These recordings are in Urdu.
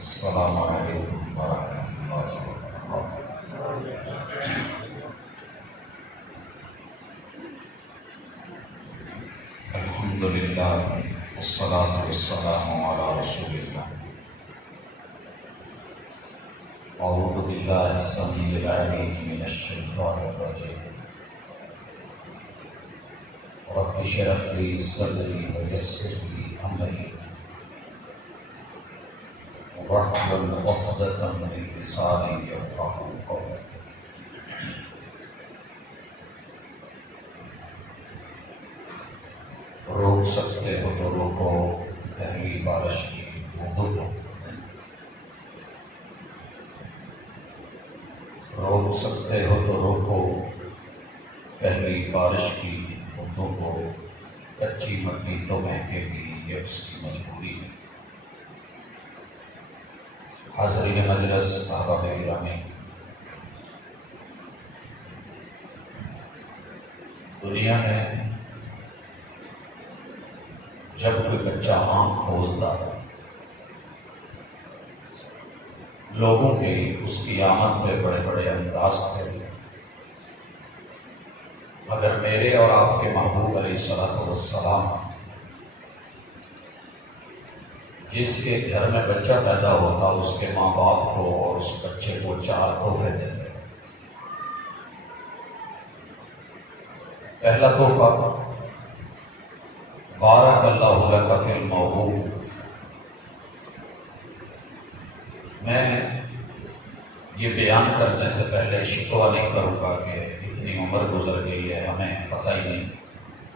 السلام علیکم ورحمۃ اللہ وبرکاتہ۔ الحمد للہ والصلاة والسلام علی رسول اللہ۔ اعوذ باللہ السمیع العلیم من الشیطان الرجیم۔ رب اشرح لی صدری ویسر لی امری واحلل عقدۃ من لسانی یفقہوا قولی۔ روک سکتے ہو تو روکو پہلی بارش کی بوندوں کو، روک سکتے ہو تو روکو پہلی بارش کی بوندوں کو، کچی مٹی تو مہکے گی یہ اس کی مجبوری ہے۔ حاضرین مجلس، احباب گرامی، دنیا میں جب کوئی بچہ آنکھ کھولتا لوگوں کے اس کی آمد پہ بڑے بڑے انداز تھے، مگر میرے اور آپ کے محبوب علیہ الصلوۃ والسلام جس کے گھر میں بچہ پیدا ہوتا اس کے ماں باپ کو اور اس بچے کو 4 تحفے دیتے۔ پہلا تحفہ بارک اللہ لک فی الموہوب۔ میں یہ بیان کرنے سے پہلے شکوہ نہیں کروں گا کہ اتنی عمر گزر گئی ہے ہمیں پتہ ہی نہیں۔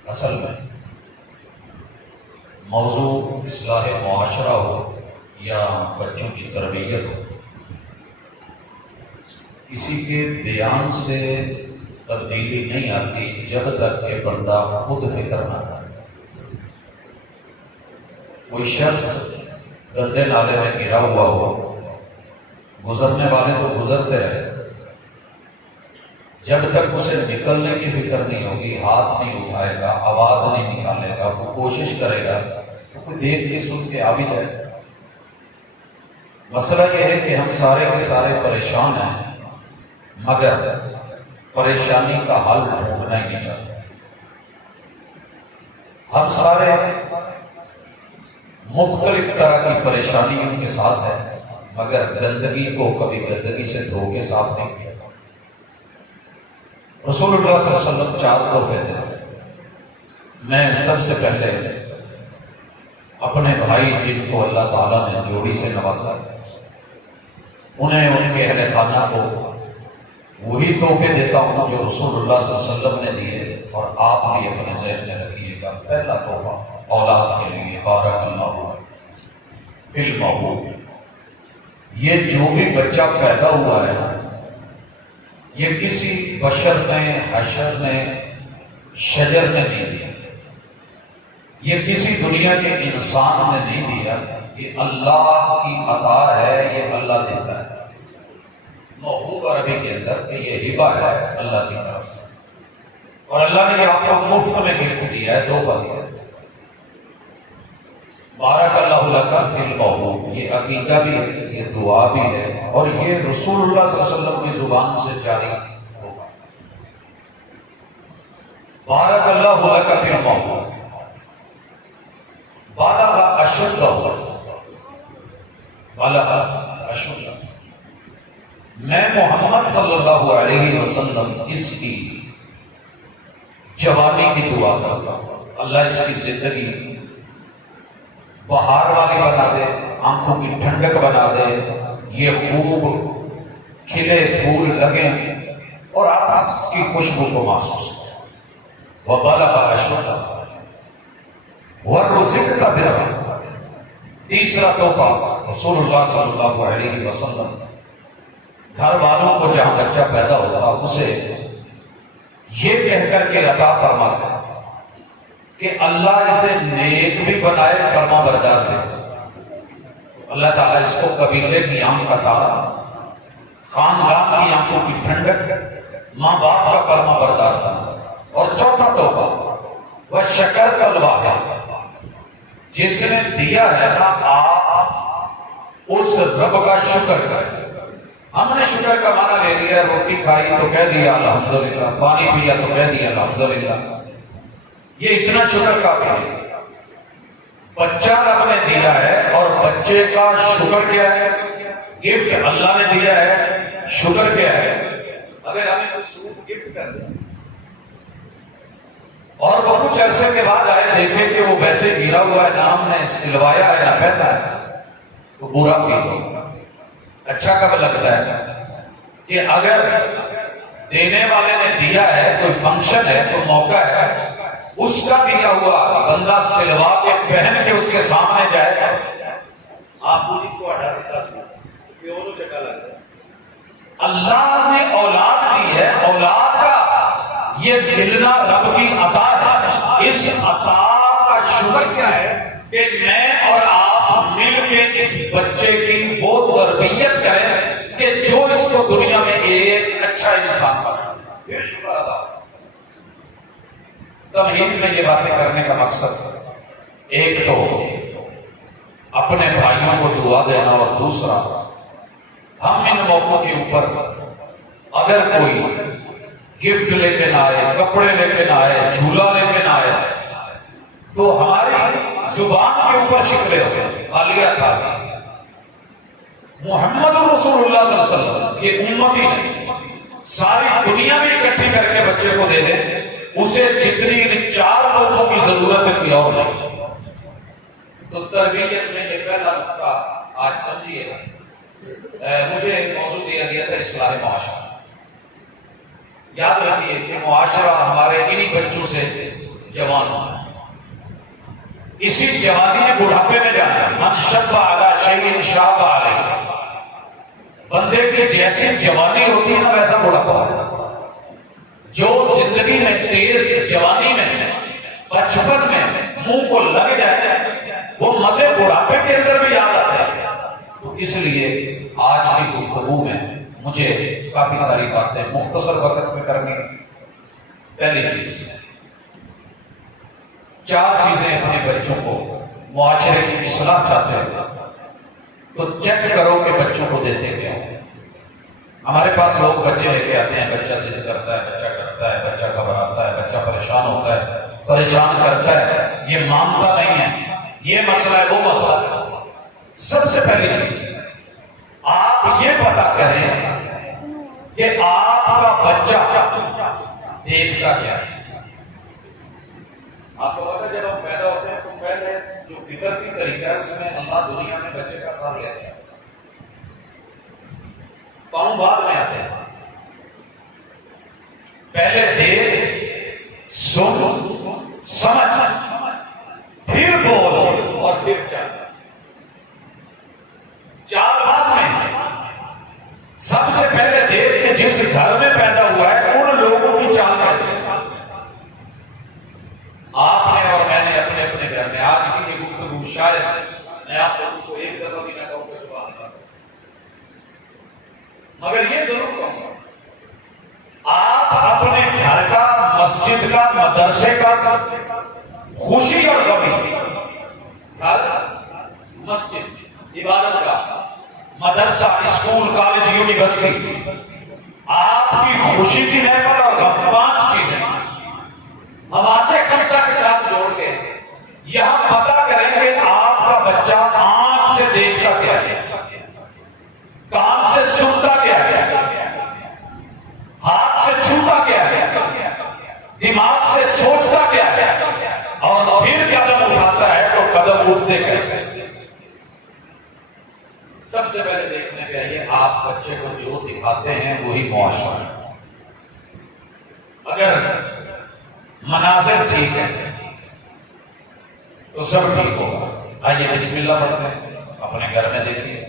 اصل میں موضوع اصلاح معاشرہ ہو یا بچوں کی تربیت ہو، کسی کے بیان سے تبدیلی نہیں آتی جب تک کہ بندہ خود فکر نہ کرے۔ کوئی شخص گندے نالے میں گرا ہوا ہو، گزرنے والے تو گزرتے رہے، جب تک اسے نکلنے کی فکر نہیں ہوگی، ہاتھ نہیں اٹھائے گا، آواز نہیں نکالے گا، کوئی کوشش کرے گا تو کوئی دیکھ کے سن کے آ بھی جائے۔ مسئلہ یہ ہے کہ ہم سارے کے سارے پریشان ہیں، مگر پریشانی کا حل ڈھونڈنا ہی نہیں چاہتے۔ ہم سارے مختلف طرح کی پریشانیوں کے ساتھ ہیں، مگر گندگی کو کبھی گندگی سے دھو کے صاف نہیں کیا۔ رسول اللہ صلی اللہ علیہ وسلم 4 تحفے دیتے۔ میں سب سے پہلے اپنے بھائی جن کو اللہ تعالیٰ نے جوڑی سے نوازا، انہیں ان کے اہل خانہ کو وہی تحفے دیتا ہوں جو رسول اللہ صلی اللہ علیہ وسلم نے دیے، اور آپ بھی اپنے ذہن میں رکھیے گا۔ پہلا تحفہ اولاد کے لیے بارک اللہ فی الموہوب۔ یہ جو بھی بچہ پیدا ہوا ہے نا، یہ کسی بشر نے، حشر نے، شجر نے نہیں دیا، یہ کسی دنیا کے انسان نے نہیں دیا، یہ اللہ کی عطا ہے، یہ اللہ دیتا ہے۔ موہوب عربی کے اندر کہ یہ ہبہ ہے اللہ کی طرف سے، اور اللہ نے یہ آپ کو مفت میں گفٹ دیا ہے، تحفہ دیا ہے۔ بارک اللہ لک فی الموہوب، یہ عقیدہ بھی ہے، یہ دعا بھی ہے، اور یہ رسول اللہ صلی اللہ علیہ وسلم کی زبان سے جاری ہوگا۔ بارک اللہ لک فی الموہوب، بالغ اشدہ، بالغ اشدہ۔ میں محمد صلی اللہ علیہ وسلم اس کی جوانی کی دعا کرتا ہوں، اللہ اس کی زندگی بہار والی بنا دے، آنکھوں کی ٹھنڈک بنا دے، یہ خوب کھلے پھول لگیں اور آپ اس کی خوشبو کو محسوس کریں۔ وَبَلَغَ أَشُدَّهُ وَرُزِقْتَ بِرًّا۔ تیسرا تحفہ رسول اللہ صلی اللہ علیہ وسلم گھر والوں کو جہاں بچہ پیدا ہوتا اسے یہ کہہ کر کے عطا فرماتے کہ اللہ اسے نیک بھی بنائے، فرما بردار ہے۔ اللہ تعالیٰ اس کو قبیلے کی آنکھ کا تارا، خاندان کی آنکھوں کی ٹھنڈک، ماں باپ کا فرما بردار تھا۔ اور چوتھا تحفہ وَشَكَرْتَ الْوَاحِدَ، جس نے دیا ہے نا، آپ اس رب کا شکر کرے. ہم نے شکر کا معنی لے لیا, روٹی کھائی تو کہہ دیا الحمدللہ, پانی پیا تو کہہ دیا الحمدللہ. یہ اتنا شکر کافی ہے. بچہ رب نے دیا ہے اور بچے کا شکر کیا ہے؟ گفٹ اللہ نے دیا ہے, شکر کیا ہے؟ اگر ہمیں کوئی سوٹ گفٹ کر دیا اور وہ کچھ عرصے کے بعد آئے دیکھے کہ وہ ویسے گرا ہوا ہے, نہ ہم نے سلوایا ہے نہ پہنا ہے, تو برا فیل ہوگا. اچھا کب لگتا ہے کہ اگر دینے والے نے دیا ہے, کوئی فنکشن ہے, کوئی موقع ہے, اس کا دیا ہوا بندہ سلوا کے پہن کے اس کے سامنے جائے گا, آپ پوری کو ہٹا دیتا چکا لگتا ہے. اللہ نے اولاد دی ہے, اولاد کا یہ ملنا رب کی عطا ہے. اس عطا کا شکر کیا ہے کہ میں اور آپ مل کے اس بچے کی وہ تربیت کریں کہ جو اس کو دنیا میں ایک اچھا انسان بنا. پھر شکر ادا. تمہید میں یہ باتیں کرنے کا مقصد ایک تو اپنے بھائیوں کو دعا دینا, اور دوسرا ہم ان موقعوں کے اوپر اگر کوئی گفٹ لے کے نہ آئے, کپڑے لے کے نہ آئے, جھولا لے کے نہ آئے, تو ہماری زبان کے اوپر شکوے ہوتے ہیں. خالیہ تھا محمد رسول اللہ صلی اللہ علیہ وسلم یہ امتی نہیں, ساری دنیا میں اکٹھی کر کے بچے کو دے دیں, اسے جتنی 4 لوگوں کی ضرورت ہے کوئی اور نہیں. تو تربیت میں یہ پہلا نقطہ آج سمجھیے. مجھے موضوع دیا گیا تھا اصلاح معاشرہ. یاد رکھیے کہ معاشرہ ہمارے انہی بچوں سے جوان ہونا ہے. اسی جوانی میں بڑھاپے میں جانا ہے. من شب علی شیء شاب علیہ. بندے کی جیسی جوانی ہوتی ہے نا ویسا بڑھاپا ہوتا ہے. جو زندگی میں ٹیسٹ جوانی میں بچپن میں منہ کو لگ جائے وہ مزے بڑھاپے کے اندر بھی یاد آتے ہیں. تو اس لیے آج کی گفتگو میں مجھے کافی ساری باتیں مختصر وقت میں کرنی. پہلی چیز 4 چیزیں اپنے بچوں کو معاشرے کی اصلاح چاہتے ہیں تو چیک کرو کہ بچوں کو دیتے کیا. ہمارے پاس لوگ بچے لے کے آتے ہیں, بچہ ضد کرتا ہے, بچہ ڈرتا ہے, بچہ گھبراتا ہے, بچہ پریشان ہوتا ہے, پریشان کرتا ہے, یہ مانتا نہیں ہے, یہ مسئلہ ہے, وہ مسئلہ ہے. سب سے پہلی چیز آپ یہ پتا کریں کہ آپ کا بچہ دیکھتا کیا ہے. آپ کو پتا جب ہم پیدا ہوتے ہیں تو پہلے جو فطرتی طریقہ ہے اس میں اللہ دنیا میں بچے کا ساتھ لیتا ہے. قانون بعد میں آتے ہیں. پہلے دیکھ, سن, سمجھ, پھر بول اور پھر چل. 4 بعد میں. سب سے پہلے دیکھ کہ جس گھر میں پیدا ہوا ہے ان لوگوں کی چال کیسے. آپ نے اور میں نے اپنے اپنے گھر میں آج کی یہ گفتگو شاید میں آپ لوگوں کو ایک دفعہ بھی نہ کہوں کہ سبحان اللہ, مگر یہ ضرور کہوں گا آپ اپنے گھر کا, مسجد کا, مدرسے کا خوشی اور غمی, گھر, مسجد, عبادت کا, مدرسہ, اسکول, کالج, یونیورسٹی, آپ کی خوشی کی محفل اور غم, 5 چیزیں حواسے 5 کے ساتھ جوڑ کے یہاں پتا کریں کہ آپ کا بچہ آنکھ سے دیکھتا کیا ہے, کان سے سنتا کیا ہے, ہاتھ سے چھوتا کیا ہے, دماغ سے سوچتا کیا ہے, اور پھر قدم اٹھاتا ہے تو قدم اٹھتے کیسے. سب سے پہلے دیکھنے چاہیے آپ بچے کو جو دکھاتے ہیں وہی معاشرہ ہے. اگر مناظر ٹھیک ہے تو سب ٹھیک ہوگا. آئیے بسم اللہ پڑھتے ہیں, اپنے گھر میں دیکھیے.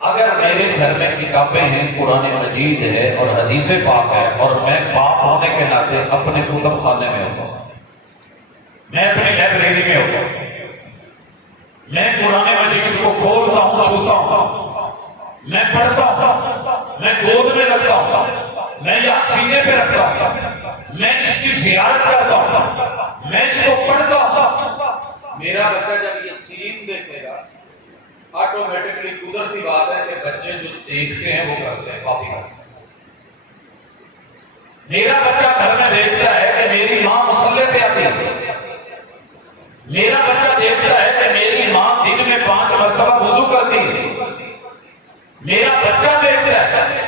اگر میرے گھر میں کتابیں ہیں, قرآن مجید ہے اور حدیث پاک ہے, اور میں باپ ہونے کے ناطے اپنے کتب خانے میں ہوتا ہوں, میں اپنی لائبریری میں ہوتا ہوں, میں قرآن مجید کو کھولتا ہوں, چھوتا ہوں, میں پڑھتا ہوں, میں گود میں رکھتا ہوں, میں یہاں سینے پہ رکھتا ہوں, میں اس کی زیارت کرتا ہوں, میں اس کو پڑھتا ہوں. میرا بچہ جب یہ سین دیکھے گا آٹومیٹکلی قدرتی بات ہے کہ بچے جو دیکھتے ہیں وہ کرتے ہیں، کاپی کرتے ہیں۔ میرا بچہ گھر میں دیکھتا ہے کہ میری ماں مصلے پہ آتی ہے، میرا بچہ دیکھتا ہے کہ میری ماں دن میں 5 مرتبہ وضو کرتی ہے، میرا بچہ دیکھتا ہے۔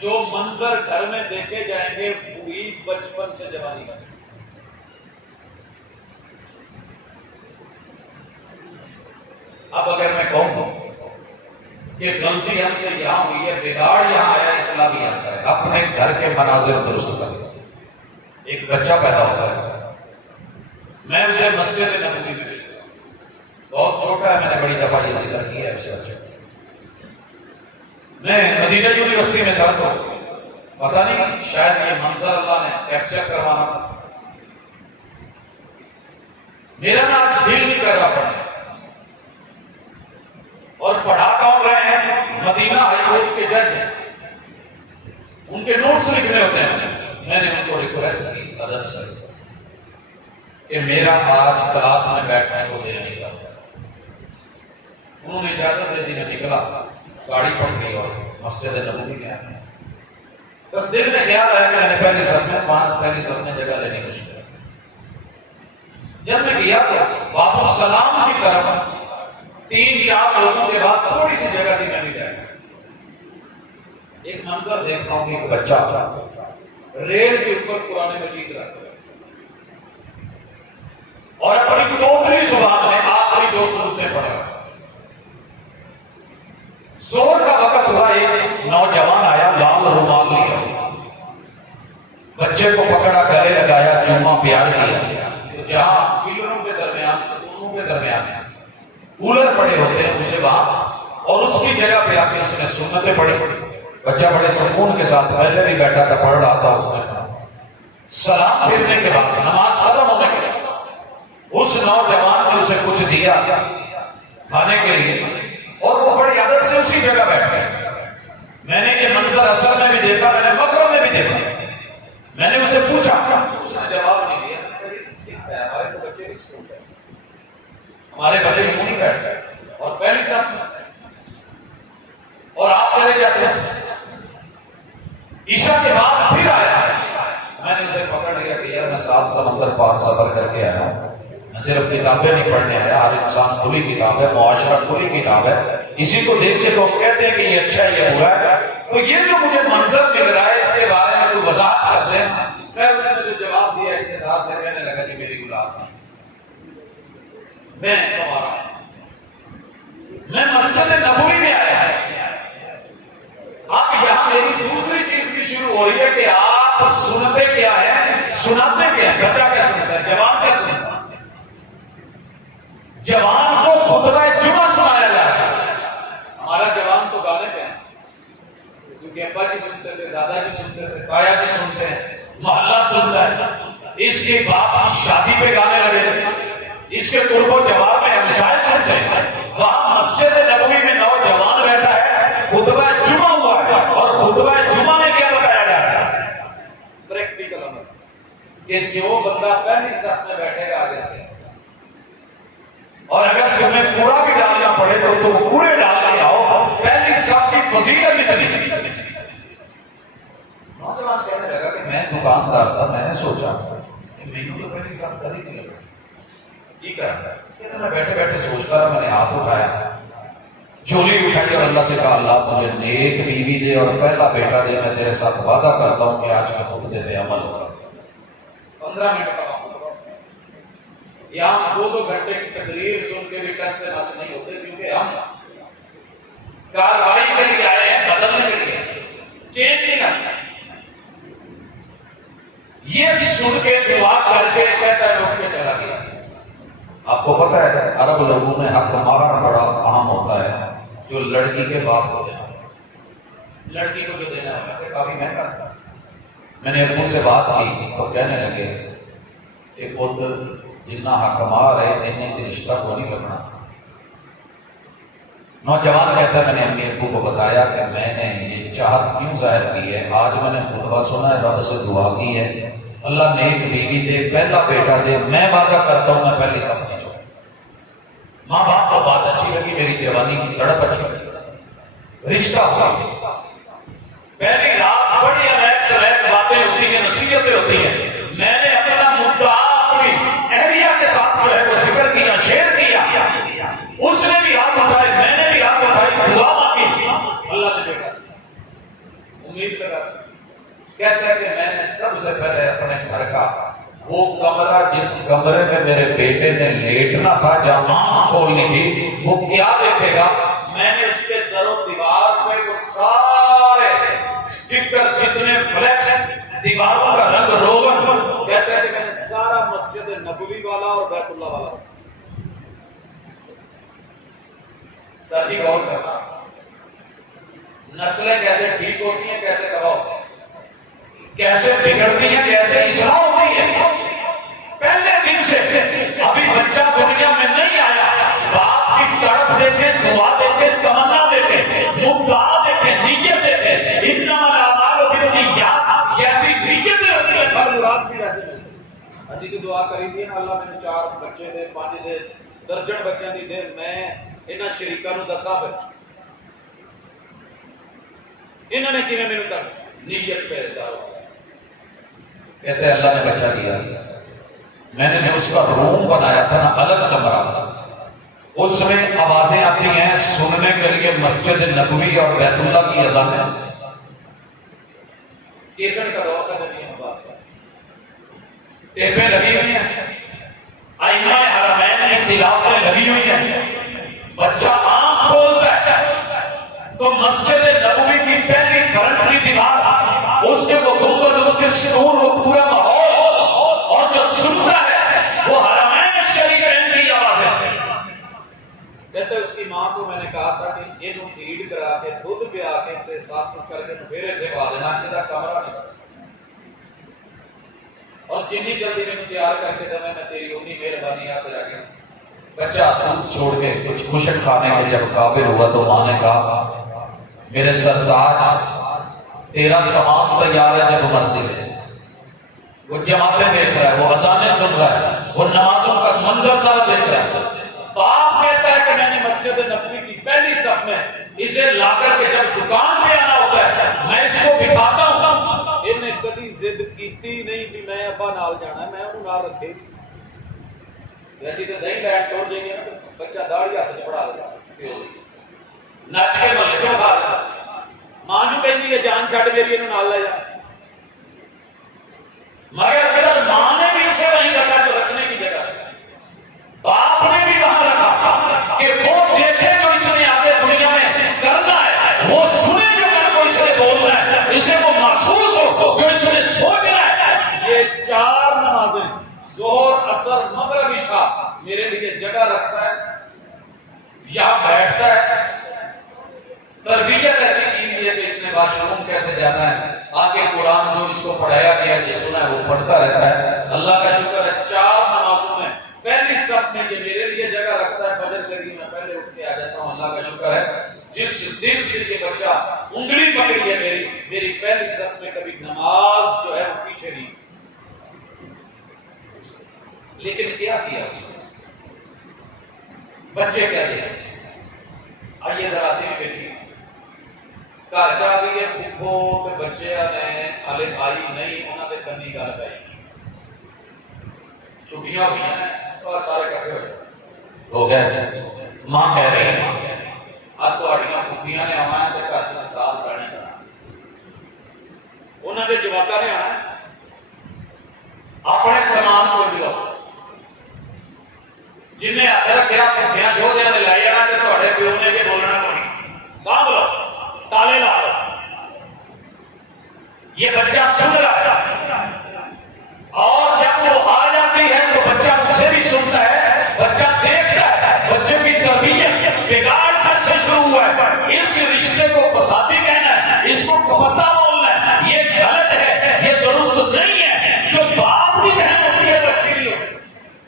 جو منظر گھر میں دیکھے جائیں گے وہی بچپن سے جوانی کا۔ اب اگر میں کہوں کہ غلطی ہم سے یہاں ہوئی ہے، بگاڑ یہاں آیا، اصلاح بھی یہاں کرے، اپنے گھر کے مناظر درست کرے۔ ایک بچہ پیدا ہوتا ہے، میں اسے مسجد نبوی میں بھیجتا ہوں، بہت چھوٹا ہے، میں نے بڑی دفعہ یہ ذکر کیا ہے اسے۔ میں مدینہ یونیورسٹی میں تھا تو پتہ نہیں شاید یہ منظر اللہ نے کیپچر کروانا تھا، میرا نا آج دل نہیں کر رہا پڑھنے، اور پڑھا کون رہے ہیں؟ مدینہ ہائی کورٹ کے جج ہیں، ان کے نوٹس لکھنے ہوتے ہیں۔ میں نے ان کو ریکویسٹ کی ادب سے کہ میرا آج کلاس میں بیٹھنے کو دل نہیں کرتا، انہوں نے اجازت دے دی، میں نکلا، گاڑی پکڑی اور مسجد نبوی میں آیا۔ بس دل میں خیال آیا کہ میں نے پہلی صف میں جگہ لینی مشکل ہے۔ جب میں گیا تو باب السلام کی طرف 3-4 لوگوں کے بعد تھوڑی سی جگہ تھی، میں بھی جائے ایک منظر دیکھتا ہوں کہ ایک بچہ ریل کے اوپر قرآن مجید رکھتا ہے اور اپنی توتلی زبان میں آخری 2 سورتیں پڑھا۔ زور کا وقت ہوا، ایک نوجوان آیا، لال رومال لیا، بچے کو پکڑا، گلے لگایا، چوما پیار کیا۔ جہاں پلروں کے درمیان، ستونوں کے درمیان کولر پڑے ہوتے ہیں اسے وہاں، اور اس کی جگہ پہ آ کے اس نے سنتیں پڑھی۔ بچہ بڑے سکون کے ساتھ پہلے بھی بیٹھا تھا، پڑھ رہا تھا، اس نے سلام پھرنے کے بعد، نماز ختم ہونے کے بعد اس نوجوان نے اسے کچھ دیا کھانے کے لیے، اور وہ بڑی عادت سے اسی جگہ بیٹھ گیا۔ میں نے یہ منظر اثر میں بھی دیکھا، میں نے مغرب میں بھی دیکھا۔ میں نے اسے پوچھا، اس نے جواب نہیں دیا۔ ہمارے تو بچے نہیں اسکول گئے، ہمارے بچے کیوں نہیں بیٹھتے، اور پہلی صف میں، اور آپ چلے جاتے ہیں۔ عشاء کے بعد پھر آیا، میں نے اسے پکڑ لیا کہ یار میں 7 سمندر پار سفر کر کے آیا ہوں، میں صرف کتابیں نہیں پڑھنے آیا، ہر انسان کھلی کتاب ہے، معاشرہ کھلی کتاب ہے، اسی کو دیکھ کے تو ہم کہتے ہیں کہ یہ اچھا ہے یہ برا ہے، تو یہ جو مجھے منظر مل رہا ہے اس کے بارے میں کوئی وضاحت کر دیں۔ خیر اس نے جو جواب دیا اختصار سے، کہنے لگا کہ میری اولاد نہیں، میں تمہارا، میں مسجد نبوی میں آیا ہے۔ اب یہاں میری دوسری چیز بھی شروع ہو رہی ہے کہ آپ سنتے کیا ہیں، سناتے کیا ہیں۔ بچہ کیا سنتا ہے، جوان کیا سنتا ہے؟ جوان کو خطبہ جمعہ سنایا جاتا ہے، ہمارا جوان تو گانے پہ ہے، کیونکہ ابا جی سنتے تھے، دادا جی سنتے تھے، تایا جی سنتے ہیں، محلہ سنتا ہے، اس کے باپ کی شادی پہ گانے لگے تھے، اس کے قرب و جوار میں ہمسائے سنتے ہیں۔ وہاں مسجد نبوی میں نوجوان بیٹھا ہے، خطبہ جمعہ ہوا ہے، اور خطبہ جمعہ میں کیا بتایا جا رہا ہے؟ پریکٹیکل عمل، کہ جو بندہ پہلی صف میں بیٹھے گا آگے تھے، اور اگر تمہیں پورا بھی ڈالنا پڑے تو تم پورے ڈال کے آؤ، پہلی صف کی فضیلت اتنی ہے۔ نوجوان کہنے لگا کہ میں دکاندار تھا، میں نے سوچا کہ میں تو پہلی صف خرید نہیں لگا، یہ کرا اتنا بیٹھے بیٹھے سوچتا رہا، میں نے ہاتھ اٹھایا، جھولی اٹھائی اور اللہ سے کہا اللہ مجھے نیک بیوی دے اور پہلا بیٹا دے، میں تیرے ساتھ وعدہ کرتا ہوں کہ آج کے خطبے پہ عمل ہوگا۔ 15 منٹ کا وقت، یہاں 2-2 گھنٹے کی تقریر سن کے بھی ٹس سے مس نہیں ہوتے، کیونکہ ہم کارروائی کے لیے آئے ہیں، بدلنے کے لیے، چینج نہیں کرنا۔ یہ سن کے دعا کر کے کہتا ہے اٹھ کے چلا گیا۔ آپ کو پتہ ہے عرب لوگوں میں حق مہر بڑا اہم ہوتا ہے، جو لڑکی کے باپ کو دینا، لڑکی کو جو دینا ہے کافی مہنگا تھا۔ میں نے ابو سے بات کی تو کہنے لگے کہ خود جتنا حق مہر ہے اتنے کے رشتہ کو نہیں لگنا۔ نوجوان کہتا ہے میں نے امی ابو کو بتایا کہ میں نے یہ چاہت کیوں ظاہر کی ہے، آج میں نے خطبہ سنا ہے، رب سے دعا کی ہے اللہ نیک بیوی دے، پہلا بیٹا دے، میں وعدہ کرتا ہوں میں پہلی صف سے چھوڑوں۔ ماں باپ کو بات اچھی لگی میری جوانی کی تڑپ اچھی لگی، رشتہ ہوا۔ پہلی رات بڑی الیک سلیک باتیں ہوتی ہیں، نصیحتیں ہوتی ہیں، میں نے اپنا مدعا اپنی اہلیہ کے ساتھ جو ہے وہ ذکر کیا، شیئر کیا، اس نے بھی ہاتھ اٹھائے، میں نے بھی ہاتھ اٹھائی، دعا مانگی، اللہ نے بیٹا امید لگا۔ کہتا ہے کہ میں نے سب سے پہلے اپنے گھر کا وہ کمرہ جس کمرے میں میرے بیٹے نے لیٹنا تھا، جہاں آنکھ کھولنی تھی، وہ کیا دیکھے گا، میں نے اس کے در و دیوار پہ وہ سارے سٹیکر جتنے فلیکس، دیواروں کا رنگ روغن، کہتا ہے کہ میں نے سارا مسجد نبوی والا اور بیت اللہ والا۔ سر جی غور کرنا، نسلیں کیسے ٹھیک ہوتی ہیں، کیسے تباہ ہوتی ہیں، کیسے بگڑتی ہیں، کیسے اصلاح ہوتی ہے۔ پہلے دن سے ابھی بچہ دنیا میں نہیں آیا، باپ کی تڑپ دیکھیں، دعا دیکھیں، تمنا دیکھیں، مدعا دیکھیں، نیت دیکھیں، انما الاعمال بالنیات، جیسی نیتیں ہوتی ہیں ہر مراد بھی ویسے ملتی ہے۔ اسی کی دعا کری تھی نا، اللہ میں 4 بچے دے، 5 دے، درجن بچوں دی دے، میں انہاں شریکاں نوں دساں پھر انہوں نے کیویں مینوں کر نیت پہ دعویٰ۔ کہتے ہیں اللہ نے بچہ دیا، میں نے جو اس کا روم بنایا تھا نا، الگ کمرہ، اس میں آوازیں آتی ہیں سننے کے لیے مسجد نبوی اور بیت اللہ کی اذانیں، کیسٹ کا دور کا دنیا بات ہے، ٹیپیں لگی ہوئی ہیں، ائمہ حرمین کی تلاوتیں لگی ہوئی ہیں، بچہ آنکھ کھولتا ہے تو مسجد نبوی کی پہلی فرنٹ کی دیوار، اس کے وہ گنبد، اس کے سور، وہ پورا ماحول، اور جو سنتا ہے وہ حرمین شریفین کی آوازیں۔ کہتے اس کی ماں کو میں نے کہا تھا کہ یہ فیڈ کرا کے دودھ پیا کے صاف کر کے پھیرے دے پا دینا، یہ کمرہ نہیں، اور جتنی جلدی میں تیار کر کے دے، میں تیری اتنی مہربانی یاد رکھے۔ بچہ دودھ چھوڑ کے کچھ خشک کھانے کے جب قابل ہوا تو ماں نے کہا میرے سرتاج تیرا سامان تیار ہے، جب مرضی ہے۔ وہ جماعتیں دیکھ رہا ہے، وہ اذانیں سن رہا ہے، وہ نمازوں کا منظر سارا دیکھ رہا ہے۔ باپ کہتا ہے کہ میں نے مسجد نبوی کی پہلی صف میں اسے لا کر کے جب دکان پہ آنا ہوتا ہے میں اس کو بٹھاتا ہوں۔ انہیں کبھی ضد کیتی نہیں کہ میں ابا نال جانا، میں انہوں نال رکھے ویسی تو نہیں لینڈ توڑ دیں گے، بچہ داڑھی ہاتھ چ پڑھا دیا، نچ کے محلے چ کھا لیا، ماں جو کہتی ہے جان چھڈ میری انہوں نال لے جا، مگر اگر ماں نے بھی اسے وہیں رکھا جو رکھنے کی جگہ، باپ نے بھی وہاں رکھا کہ وہ دیکھے جو اس نے آگے دنیا میں کرنا ہے، وہ سنے جو کل کو اس نے بولنا ہے، اسے وہ محسوس ہو جو اس نے سوچنا ہے۔ یہ 4 نمازیں ظہر، عصر، مغرب، عشاء میرے لیے جگہ رکھتا ہے، یہاں بیٹھتا ہے، تربیت ایسی کی ہے کہ اس نے واش روم کیسے جانا ہے، آگے قرآن جو اس کو پڑھایا گیا جو سنا ہے وہ پڑھتا رہتا ہے۔ اللہ کا شکر ہے 4 نمازوں میں پہلی صف میں یہ میرے لیے جگہ رکھتا ہے، فجر کے لیے میں پہلے اٹھ کے آ جاتا ہوں۔ اللہ کا شکر ہے جس دن سے یہ بچہ انگلی پکڑی ہے میری پہلی صف میں کبھی نماز جو ہے وہ پیچھے نہیں۔ لیکن کیا کیا اس نے، بچے کیا دیا، آئیے ذرا سی دیکھیے، گھر جا گئی ہے پھپھو تے بچے نے ہلے آئی نہیں، انہوں نے کنی گل پائی، چھٹیاں ہوئی ہیں اور سارے کٹھے ہو گئے، ماں کہہ رہی ہے اب تہاڈیاں پھپھیاں نے آنا ہے تے گھر چ ساز پانی کرنا، انہوں نے جوابا نے آنا ہے، اپنے سامان کو لو، جنہیں ہاتھ رکھا پھپھیاں شوہدیاں نے لائی جانا تے تہاڈے پیو نے کہ بولنا پڑی، سانبھ لو، تالے لا لو۔ یہ بچہ سن رہا ہے اور جب وہ آ جاتی ہے تو بچہ اسے بھی سنتا ہے، بچہ دیکھتا ہے، بچے کی تربیت بگاڑ کر سے شروع ہوا ہے، اس رشتے کو فسادی کہنا ہے، اس کو پتہ بولنا ہے، یہ غلط ہے، یہ درست نہیں ہے۔ جو باپ کی بہن ہوتی ہے بچی نہیں ہوتی،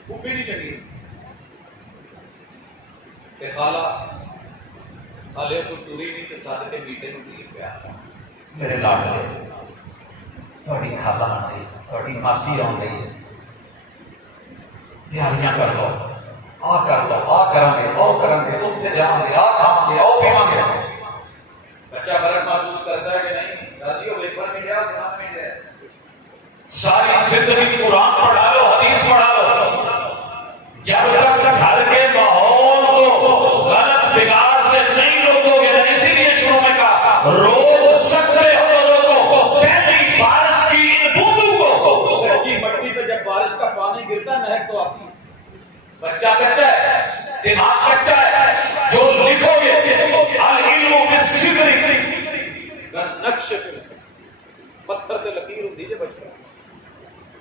وہ بھی نہیں چاہیے کہ خالہ حالے تو توری نہیں کہ سادے کے بیٹے کو نہیں پیا میرے لاڈلے تھوڑی خالہ آتی، تھوڑی ماسی آتی ہے، تیاریاں کر لو، آ کر لو، آ کریں گے، او کریں گے، اتنے جاؤں گے، آ کھاؤں گے، او پیواں گے. بچہ فرق محسوس کرتا ہے کہ نہیں؟ ساتھیوں پیپر میں جاؤ، سنان میں جائے، ساری زندگی قرآن پڑھا لو، حدیث پڑھا لو، جب تک گھر کے ماحول کو غلط بگاڑ سے نہیں روکو گے. اسی لیے شروع میں کہا روک سکتے ہو تو روکو. پہلی بارش کی ان بوندوں کو، کچی مٹی پہ جب بارش کا پانی گرتا مہک تو آتی. بچہ کچا ہے، دماغ کچا ہے. جو لکھو گے العلم فی الصدر نقش پتھر تے لکیر ہوندی جے بچہ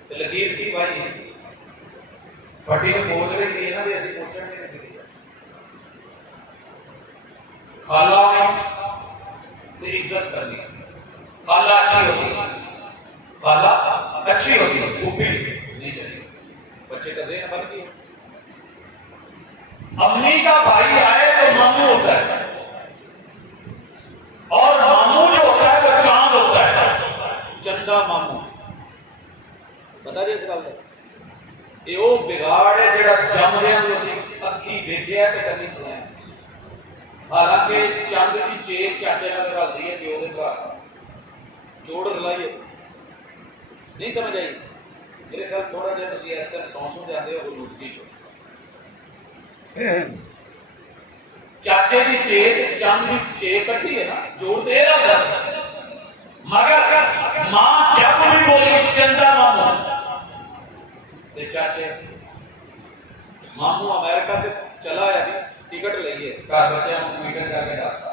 تے لکیر کی بھائی پٹی میں پہنچ رہی تھی نا بھی ایسی پہنچنے نہیں تھی. خالہ میں تے عزت کرنی، خالہ اچھی ہوتی، خالہ اچھی ہوتی، اوپی نہیں چلی. بچے کا ذہن بن گیا. امی کا بھائی آئے تو ماموں ہوتا ہے، اور ماموں جو ہوتا ہے وہ چاند ہوتا ہے. چندا ماموں بتا جی اس گل کا. یہ وہ بگاڑ ہے جڑا جمدیاں نوں اسی اکھی دیکھیا تے کبھی سنیا. حالانکہ چند دی چیک چاچے نال رلدی ہے پیو دے گھر، جوڑ رلائیے. نہیں سمجھ آئی؟ میرے خیال تھوڑا جہا تسی اس طرح سو جاتے ہو لوٹتی چو. چاچے دی چیک چند دی چیک کٹھی ہے نا، جوڑ دے رہا دس. مگر ماں جب بھی بولی چندا ماموں تے چاچے ماموں امریکہ سے چلا ہے ابھی ٹکٹ لئیے گھر بچے ہم میٹنگ کر کے دستا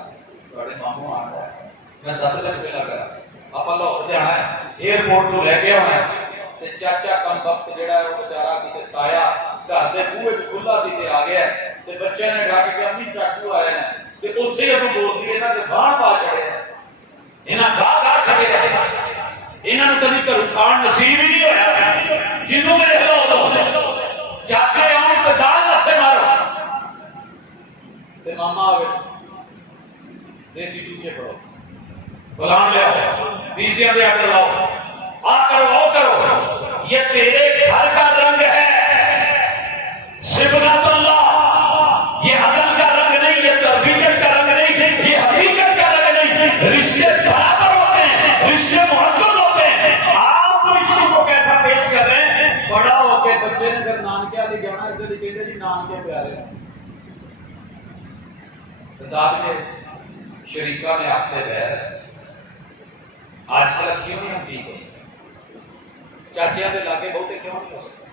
بڑے ماموں آ رہا ہے. میں سب سے بسم کرا آپ لاہور جانا ہے، ایئرپورٹ تو لے کے آنا ہے. تے چاچا کم وقت جڑا ہے وہ بیچارہ کتے تایا گھر دے بوئے چ کھلا سی تے آ گیا ہے. تے بچے نے ڈاک کے امی چاچو آئے ہیں تے اوتھے ہی اپنی بول دیے نا تے باہر پا چھڑے ہیں. انہاں گاہ چھڑے ہیں، انہاں نوں کبھی گھروں کھان نصیب ہی نہیں ہویا. جدوں میں دیکھ لو چاچے آؤں تے دال ماتھے مارو تے ماما آوے دیسی چوکے پڑو فلان لے آؤ، پیزیاں دے آڈر لاؤ، آ کرو آؤ کرو. یہ تیرے گھر کا رنگ ہے سبغت اللہ. یہ عدل کا رنگ نہیں، یہ تربیت کا رنگ نہیں، یہ حقیقت کا رنگ نہیں. رشتے برابر ہوتے ہیں، رشتے محسوس ہوتے ہیں. آپ رشتوں کو کیسا پیش کر رہے ہیں؟ بڑا ہو کے بچے نے جب نانکے والی جانا ایسے لکھے جی نانکے پیارے ہیں. داد کے شریکہ میں آتے بہر آج کل کیوں نہیں ہم ٹھیک ہو سکتے؟ چاچیاں دے لاگے بہتے کیوں نہیں ہو سکتے؟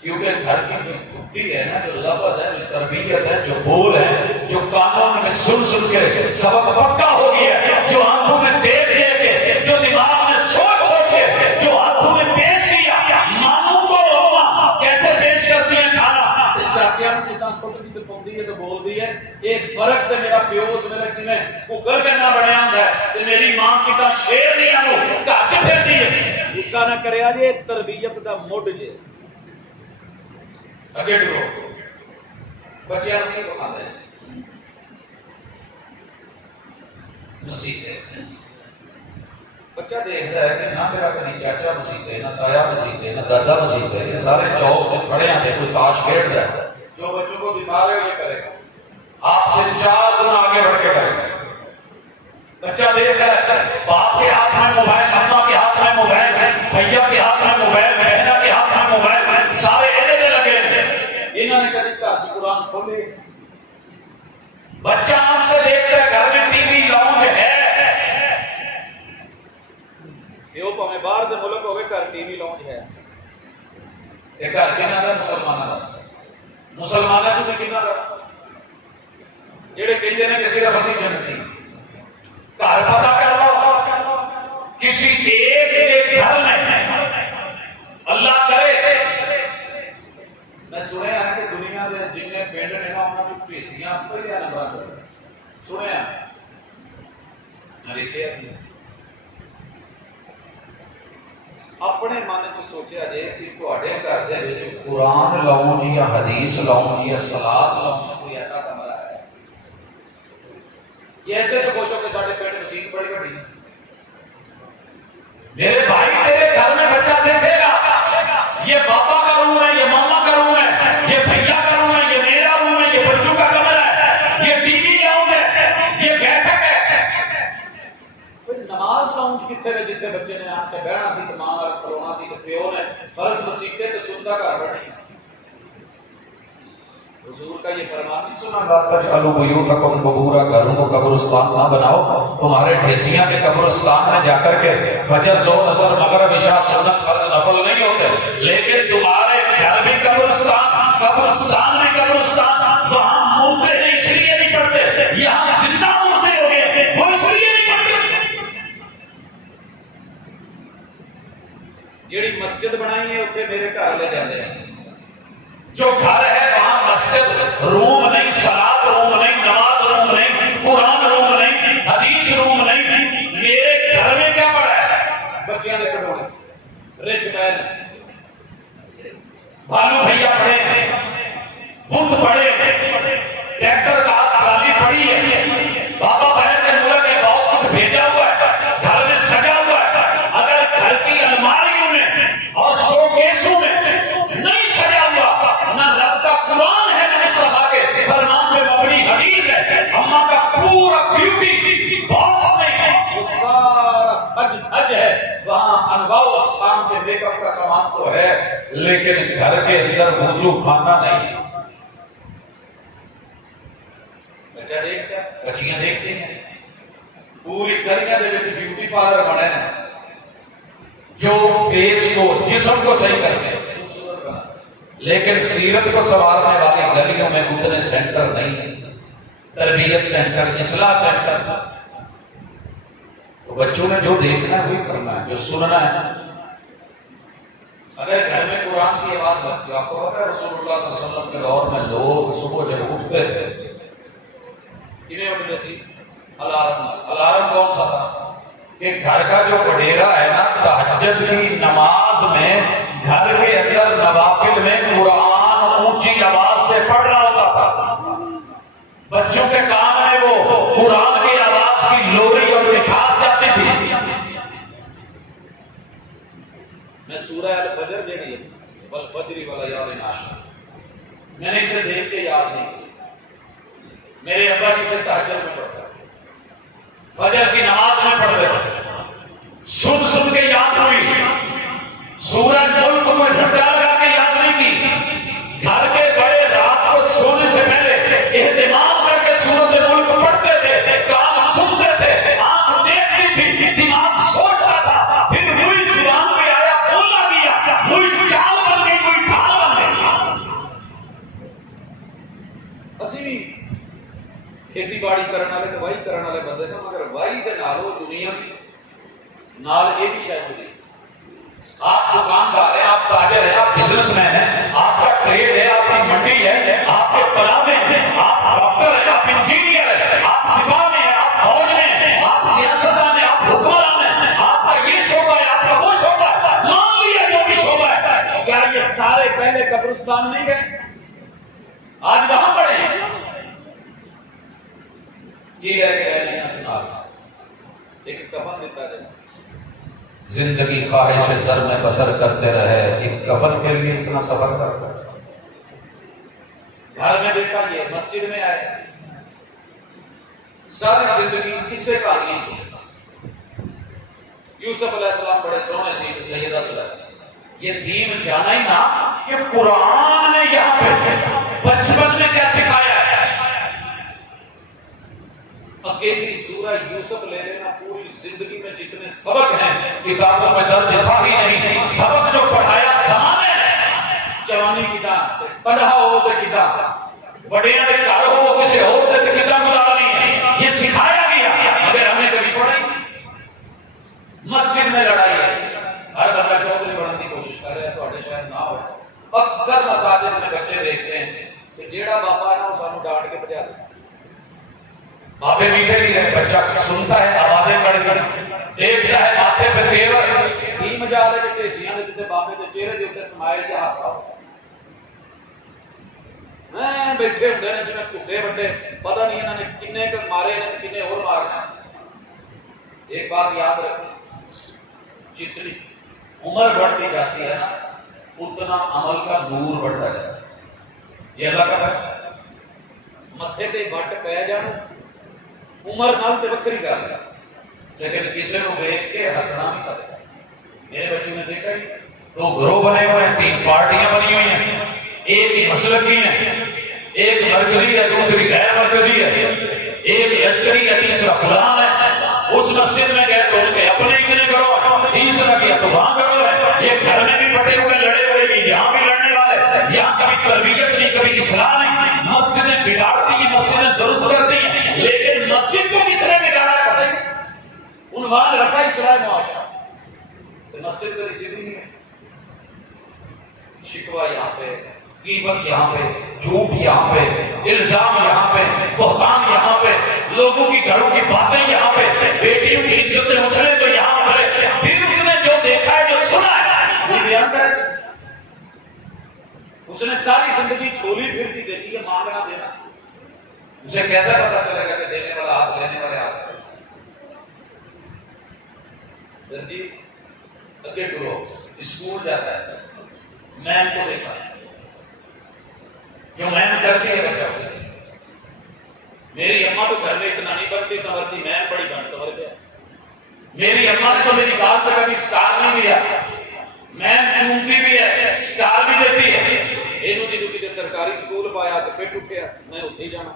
کیونکہ گھر کی جو کٹی ہے نا، جو لفظ ہے، جو تربیت ہے، جو بول ہے، جو کانوں میں سن کے سبق پکا ہو گیا ہے، جو آنکھوں میں دیکھ دیکھ کے، جو دماغ میں سوچ کے، جو ہاتھوں میں پیش کیا. ماموں کو اماں کیسے پیش کرتی ہیں کھانا، چاچیاں نے کتنا سوٹ دی پوندی ہے تو بول دی ہے. ایک فرق تے میرا پیو اس ویلے کیویں ککر چنگا بنیا ہوندا ہے تے میری ماں کتا شیر نہیں آنو گھر چ پھردی ہے. غصہ نہ کریا جی، تربیت دا مڈ جے. اگے ڈرو بچیاں نوں نہیں بخاندے مسیح. بچہ دیکھتا ہے کہ نہ میرا کہیں چاچا مسیح ہے، نہ تایا مسیح ہے، نہ دادا مسیح ہے. یہ سارے چوک سے کھڑے ہیں، کوئی تاش کھیل رہا ہے. جو بچوں کو دماغ ہے یہ کرے گا، آپ سے 4 گنا آگے بڑھ کے کرے گا. بچہ دیکھ رہا ہے باپ کے ہاتھ میں موبائل، اما کے ہاتھ میں موبائل، بھیا کے ہاتھ میں موبائل، بہنا کے ہاتھ میں موبائل، سارے ایلے دے لگے ہیں. انہوں نے کبھی گھر چ قرآن کھولے. بچہ آنکھ سے دیکھتا ہے گھر میں ٹی وی لاؤنج ہے. یہ پاویں باہر دے ملک ہوئے گھر ٹی وی لاؤنج ہے. یہ گھر کہنا دا مسلمانوں کا، مسلمانوں چ بھی کہنا دا جڑے کہتے ہیں کہ صرف اسی جنتی. گھر پتہ کر لو کسی ایک کے گھر میں اللہ کرے. میں سنیا ہے کہ دنیا دے جننے پنڈ نے نا انہاں وچ پیسیاں پہلے نمبر تے سنیا میں لکھیا اپنے من چ سوچیا جے کہ تواڈے گھر دے وچ قرآن لاؤں جی یا حدیث لاؤں جی یا صلاۃ لاؤں کوئی ایسا کمرہ ہے؟ یہ ایسے تو خوش ہو کہ ساڈے پنڈ مسجد بڑی بڑی. میرے بھائی تیرے گھر میں بچہ دیکھے گا یہ بابا کا روم ہے، یہ ماما کا روم ہے، یہ بھیا کا روم ہے، کتنے نے جتنے بچے نے آن کے بہنا سی تو ماں کرونا سی تو پیو نے فرض مسیحتے تو سنتا گھر بڑھنی سی. حضور کا یہ فرمان نہیں سنا لا تجعلوا بیوتکم قبورا، گھروں کو قبرستان نہ بناؤ. تمہارے ڈھیسیاں کے قبرستان میں جا کر کے فجر ظہر اثر مغرب عشاء سنت فرض نفل نہیں ہوتے، لیکن تمہارے گھر بھی قبرستان، قبرستان میں قبرستان. وہاں مردے ہیں اس لیے نہیں پڑھتے، یہاں زندہ مردے ہو گئے وہ اس لیے نہیں پڑھتے. جیڑی مسجد بنائی ہے اتنے میرے گھر لے جاتے ہیں. جو گھر ہے وہاں مسجد روم نہیں، صلاۃ روم نہیں، نماز روم نہیں، قرآن روم نہیں، حدیث روم نہیں. میرے گھر میں کیا پڑا ہے؟ بچیاں دے کھڑونے، رچ مین، بھالو بھیا پڑے ہیں، بت پڑے ہیں، ٹریکٹر کا ٹرالی پڑی ہے، بابا بہن کے ملک ہے بہت کچھ بھیجا ہوا ہے، گھر میں سجا ہوا ہے. اگر گھر کی الماریوں میں اور شو کیسوں میں نہیں سجا ہوا، نہ رب کا قرآن ہے نہ مصطفیٰ کے فرمان پہ مبنی حدیث ہے، اماں کا پورا بیوٹی باکس نہیں، وہ سارا سج دھج ہے. وہاں انواع و اقسام کے میک اپ کا سامان تو ہے لیکن گھر کے اندر وضو خانہ نہیں. بچہ دیکھتا ہے، بچیاں دیکھتے ہیں، پوری گلیاں دے وچ بیوٹی پارلر بنے ہیں جو فیس کو جسم کو صحیح کرتے ہیں، لیکن سیرت کو سنوارنے والی گلیوں میں اتنے سینٹر نہیں ہیں، تربیت سینٹر، اصلاح سینٹر. تو بچوں نے جو دیکھنا ہے وہی کرنا ہے، جو سننا ہے. اگر گھر میں قرآن کی آواز لگتی ہے، آپ کو پتا ہے رسول اللہ صلی اللہ علیہ وسلم کے دور میں لوگ صبح جب اٹھتے تھے کنہیں اٹھتے سی؟ الارم کون سا تھا؟ کہ گھر کا جو وڈیرا ہے نا تہجد کی نماز میں گھر کے اندر نوافل میں قرآن اونچی آواز سے پڑھ رہا ہوتا تھا. بچوں کے کان میں وہ قرآن کی آواز کی لوری اور مٹھاس جاتی تھی. میں سورہ الفجر جڑی ہے والفجر والیال عشر، میں نے اسے دیکھ کے یاد نہیں کی. میرے ابا جی سے تہجد میں پڑھتا، فجر کی نماز میں پڑھتے، سن سن کے یاد ہوئی. سورج ملک کو رٹا لگا کے یاد نہیں کی. گھر کے بڑے رات کو سونے سے پہلے اہتمام کر کے سورت ملک پڑھتے تھے، کان سنتے تھے، آنکھ دیکھتی تھی، دماغ سوچتا تھا. پھر وہی زبان پہ آیا بولا گیا، وہی چال بن گئی، وہی ڈھال بن گئی. اسی بھی کھیتی باڑی کرنے والے وائی کرنے والے بندے سن، مگر وائی دے نالوں دنیا سی نال یہ بھی شاید ہوئی. آپ دکاندار ہیں، آپ تاجر ہیں، آپ بزنس مین ہیں، آپ کا ٹریڈ ہے، آپ کی منڈی ہے، آپ کے پلازے ہیں، آپ ڈاکٹر ہیں، آپ انجینئر ہیں، آپ سپاہ میں ہیں، آپ فوج میں ہیں، آپ سیاستدان ہیں، آپ حکمران ہیں، آپ کا یہ شعبہ ہے، آپ کا وہ شعبہ ہے، مان لیا جو بھی شعبہ ہے. کیا یہ سارے پہلے قبرستان نہیں گئے؟ آج وہاں پڑے ہیں. ایک کفن دیتا ہے، زندگی خواہش زر میں بسر کرتے رہے، ایک کفن کے لیے اتنا سفر کرتا ہے. گھر میں دیکھا یہ مسجد میں آئے، ساری زندگی کس سے کہانی تھی. یوسف علیہ السلام بڑے سونے سی سیدہ طلب، یہ دین جانا ہی نہ کہ قرآن نے یہاں پہ بچپن میں کیا سکھایا ہے. اکیلی سورہ یوسف لے لینا، پوری زندگی میں جتنے سبق ہیں کتابوں میں درج تھا ہی نہیں. سبق جو پڑھایا زمانے ہے، جوانی کتاب پڑھا ہو تو کتاب بڑیاں دے گھر ہو کسی اور دے کتاب گزارنی ہے، یہ سکھایا گیا. مگر ہم نے کبھی پڑھا ہی. مسجد میں لڑائی ہے، ہر بندہ چوکری بڑھنے کی کوشش کر رہا ہے، تو شاید نہ ہو. اکثر مساجد میں بچے دیکھتے ہیں کہ جیڑا باپا ہے نا وہ سانو ڈانٹ کے بجا دیتا. بابے میٹھے نہیں رہے، بچہ سنتا ہے آوازیں کڑ کڑ، دیکھتا ہے ماتھے پہ تیور کی مجال ہے کہ ٹیسیاں دے کسے بابے دے چہرے دے اوپر سمائل کے ہاسا ہوتا ہے. بیٹھے ہوندے نے جویں ٹھٹے وڈے، پتہ نہیں انہوں نے کنے کے مارے نے کنے اور مارنا. ایک بات یاد رکھیں، جتنی عمر بڑھتی جاتی ہے نا اتنا عمل کا نور بڑھتا جاتا ہے. یہ اللہ کا فیصلہ ہے. متھے تے بٹ پے جان عمر نال تے وکری گل ہے، لیکن کسی کو دیکھ کے ہنسنا نہیں سکتا. میرے بچوں نے دیکھا ہی 2 گروہ بنے ہوئے ہیں, 3 پارٹیاں بنی ہوئی ہیں, ایک ہی مسلک کی ہیں, ایک مرکزی ہے دوسری غیر مرکزی ہے, ایک لشکری ہے تیسرا فلان ہے. اس مسجد میں گئے تو ان کے اپنے اتنے گروہ, تیسرا کیا تو وہاں گروہ ہے. یہ گھر میں بھی بٹے ہوئے لڑے ہوئے بھی, یہاں بھی لڑنے والے, یہاں کبھی تربیت نہیں کبھی اصلاح نہیں. مسجدیں بگاڑتی ہیں, مسجدیں درست کرتی ہیں, لیکن مسجد کو کس نے بگاڑا پتہ ہی نہیں. عنوان رکھا اصلاح معاشرہ, مسجد کا اسی نہیں ہے. شکوہ یہاں پہ, غیبت یہاں پہ, جھوٹ یہاں پہ, الزام یہاں پہ, بہتان یہاں پہ, لوگوں کی گھروں کی باتیں یہاں پہ, بیٹیوں کی عزتیں اچھلے تو یہاں اچھلے. پھر اس نے جو دیکھا ہے جو سنا ہے وہ بیان کرے. اس نے ساری زندگی چھولی پھرتی دیکھی ہے, مانگنا دینا. اسے کیسا پتا چلے گا کہ دینے والا ہاتھ لینے والے ہاتھ سے. سر جی اگے ٹورو اسکول جاتا ہے, میم کو دیکھا جو میم کرتی ہے بچہ کو. میری اماں تو گھر میں اتنا نہیں بنتی سنورتی, میم بڑی بن سنور گیا. میری اماں نے تو میری بات پہ کبھی سٹار نہیں دیا, میم چونتی بھی ہے سٹار بھی دیتی ہے. یہ جدو سرکاری اسکول پایا تو پھر اٹھیا میں اتنے ہی جانا.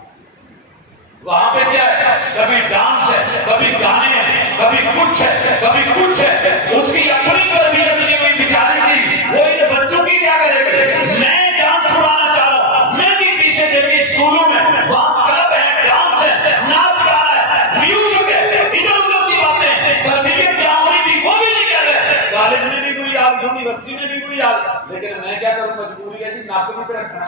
وہاں پہ کیا ہے, کبھی ڈانس ہے, کبھی گانے ہیں, کبھی کچھ ہے, کبھی کچھ ہے. اس کی اپنی تربیت نہیں ہوئی بیچارے کی, وہ ان بچوں کی کیا کرے گا. میں جان چھڑانا چاہ رہا ہوں, میں بھی پیچھے دیکھی اسکولوں میں وہاں کلب ہے, ڈانس ہے, ناچ گانا ہے, میوزک ہے, ادھر ادھر کی باتیں. تربیت جہاں ہونی تھی وہ بھی نہیں کر رہے. کالج میں بھی کوئی یاد, یونیورسٹی میں بھی کوئی یاد, لیکن میں کیا کروں, مجبوری ہے جی ناک بھی تو رکھنا.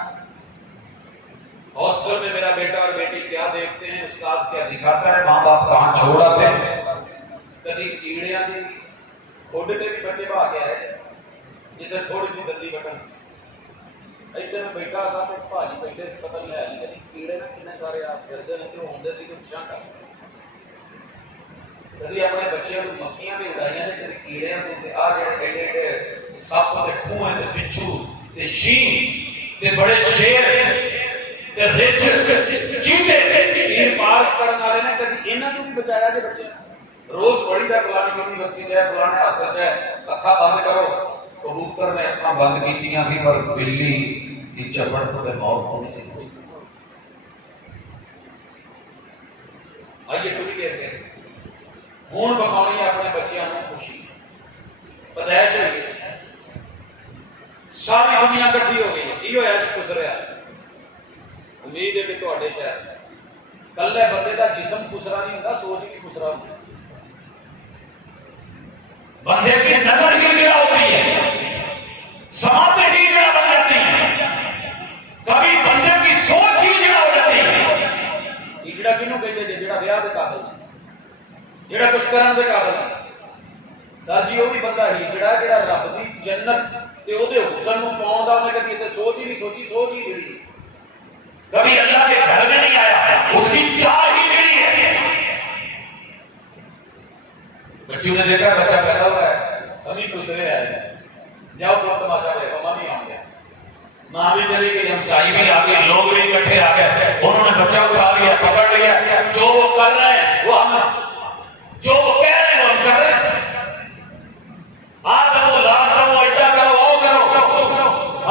ہاسٹل میں میرا بیٹا اور بیٹی کیا دیکھتے ہیں, استاد کیا دکھاتا ہے, ماں باپ کہاں چھوڑ آتے ہیں. کبھی کیڑیاں دی کھوڈ پہ بھی بچے بھا کے آئے, جدھر تھوڑی سی گندی بٹن ادھر میں بیٹھا سا تو بھاجی بیٹھے سے پتہ نہیں ہے کیڑے نے کتنے سارے آپ پھرتے ہیں کہ ہوندے سی کچھ شاہ کر. کبھی اپنے بچے کو مکھیاں بھی اڑائیاں نے, کبھی کیڑے ہیں آ جڑے ایڈے ایڈے سپ تے ٹھوئے تے بچھو تے شین تے بڑے شیر تے رچ چیتے چیر پارک کرنے والے نے کبھی انہاں تو بھی بچایا جے بچے. روز پڑھی دا فلانی یونیورسٹی چاہے فلانے ہاسپٹل چاہے اکھا بند کرو. کبوتر نے اکھا بند کیتیاں سی پر بلی کی چپٹ تے موت تو نہیں سی. آئیے خود کہتے ہیں ہون بخاؤنی ہے اپنے بچیاں نے خوشی پیدائش ہوئی, ساری دنیا کٹھی ہو گئی ہے. یہ ہوا جی خسریا, امید ہے کہ تھوڑے شہر کلے بندے کا جسم خسرا نہیں ہوتا, سوچ بھی خسرا ہوتا. بندے کی نظر کی گرا ہوتی ہے, سماعتیں ہی گرا بن جاتی ہیں, کبھی بندے کی سوچ ہی گرا ہو جاتی ہے. جڑا کینوں کہتے ہیں جڑا بیاہ دے قابل نہیں, جڑا کچھ کرن دے قابل نہیں. سر جی وہ بھی بندہ ہی جڑا رب دی جنت تے او دے حسن نوں پاؤں دا انہیں کدی تے سوچ ہی نہیں سوچی, سوچ ہی گری. کبھی اللہ کے گھر میں نہیں آیا, اس کی چاہ ہی گری ہے. بچوں نے دیکھا بچہ پیدا ہوا ہے, ابھی دوسرے آئے جاؤ تو تماشا دیکھو, ماں نہیں آؤں گیا. ماں بھی چلی گئی, ہمسائی بھی آ گئی, لوگ بھی اکٹھے آ گئے, انہوں نے بچہ اٹھا لیا, پکڑ لیا. جو وہ کر رہے ہیں وہ ہم, جو وہ کہہ رہے ہیں وہ ہم کر رہے ہیں. آ کرو لان کرو, ایڈا کرو, او کرو,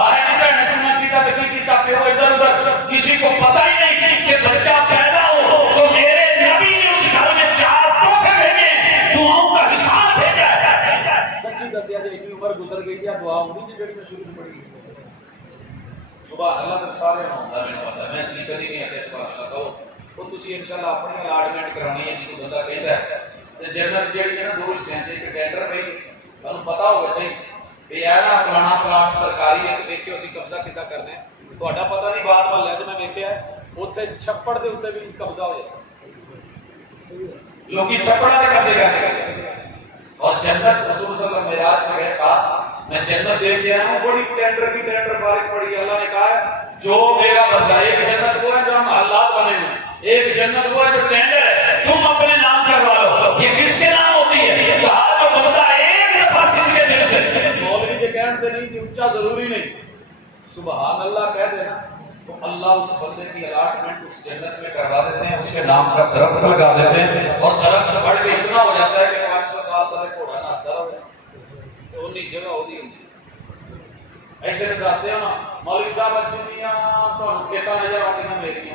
آئے نہیں بہن تمہیں کیتا تکی کیتا پیو ادھر ادھر. کسی کو پتہ ہی نہیں کہ بچہ پیدا ہو تو میرے نبی نے اس گھر میں 4 تحفے بھیجے, دعاؤں کا حساب بھیجا ہے. سچی دسیا جی اتنی عمر گزر گئی کیا دعا ہونی جی جڑی میں شروع میں پڑھی. سبحان اللہ تو سارے ہوتا ہے, میں پتہ میں اس لیے کدی نہیں آ سبحان اللہ کہو. وہ تسی انشاءاللہ اپنی الاٹمنٹ کرانی ہے جدوں بندہ کہندا ہے تے جنت جیڑی ہے نا 2 حصے چ ایک ٹینڈر پئی, تانوں پتہ ہوگا صحیح بھی اے نا فلانا پلاٹ سرکاری ہے, دیکھو اسی قبضہ کیتا کرنے. تہاڈا پتہ نہیں بعض محلے وچ میں ویکھیا اوتھے چھپڑ دے اوتے بھی قبضہ ہو جائے, لوکی چھپڑاں تے قبضے کرتے. اور جنت رسول صلی اللہ علیہ وسلم معراج میں گئے, کہا میں جنت دیکھ کے آیا ہوں, بڑی ٹینڈر کی ٹینڈر فارغ پڑی. اللہ نے کہا جو میرا بندہ, ایک جنت وہ ہے جو محلات بنے ہوئے, ایک جنت وہ ہے جو ٹینڈر ہے, تم اپنے نام کروا لو. یہ کس کے نام ہوتی ہے؟ کہا جو بندہ ایک دفعہ سن کے دل سے. مولوی کے کہنے سے نہیں کہ اونچا ضروری نہیں, سبحان اللہ کہہ دینا تو اللہ اس بندے کی الاٹمنٹ اس جنت میں کروا دیتے ہیں، اس کے نام کا درخت لگا دیتے ہیں، اور درخت بڑھ کے اتنا ہو جاتا ہے کہ 500 سال تک گھوڑا ناستا ہو جائے تو انہیں جگہ ہوتی ہے۔ ایسے دستے ہو نا مولوی صاحب اچھا تو کھیتا نظر آتی ہیں میری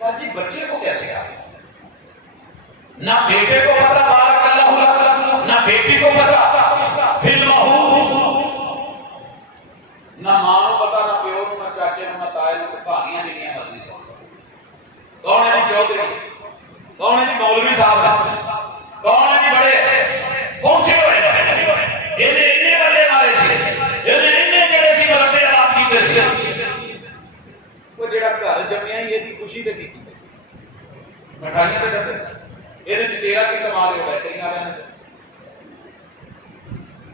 سر جی بچے کو کیسے آ نہ بیٹے کو پتا بارک اللہ نہ بیٹی کو پتا فلم نہ ماں کو پتا نہ پیو نہ چاچے نہ تائے نہ کہانیاں جنیاں مرضی سن کون ہے جی چودھری کون ہے جی مولوی صاحب کون ہے جی بڑے پہنچے ہوئے یہ بندے مارے سی یہ جڑے سی مربے آباد کیتے سی وہ جڑا گھر جمیا یہ خوشی تے کی مٹھائیاں دے ڈبے یہ تیرا کی کمال ہو گئے کئی والے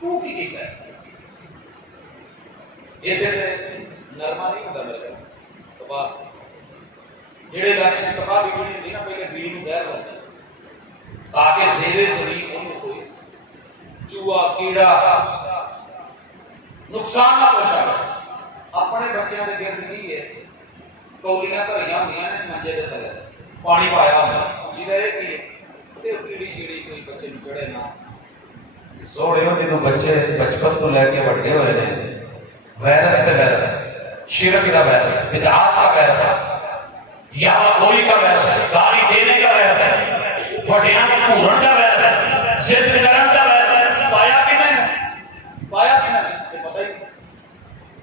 تو کی کیتا ہے یہ نرما نہیں ہوتا میرے کباہ جڑے علاقے میں کباہ بھی بڑی ہوتی نا پہلے بی زہر ہوتا ہے تاکہ زیر زمین ان کو کوئی چوہا کیڑا نقصان نہ پہنچائے اپنے بچوں کے گرد کی ہے کولیاں دھریاں ہوئی نے منجے کے تھلے پانی پایا ہوں پوچھی رہے کہ کیڑی شیڑی کوئی بچے چڑھے نہ سوڑے ہو جدوں بچے بچپن تو لے کے وڈے ہوئے نے وائرس تے وائرس شرک کا وائرس بدعات کا وائرس یا کوئی کا وائرس گالی دینے کا وائرس وڈیاں کو پورن کا وائرس ضد کرن کا وائرس پایا کہ نہیں کہ پتہ ہی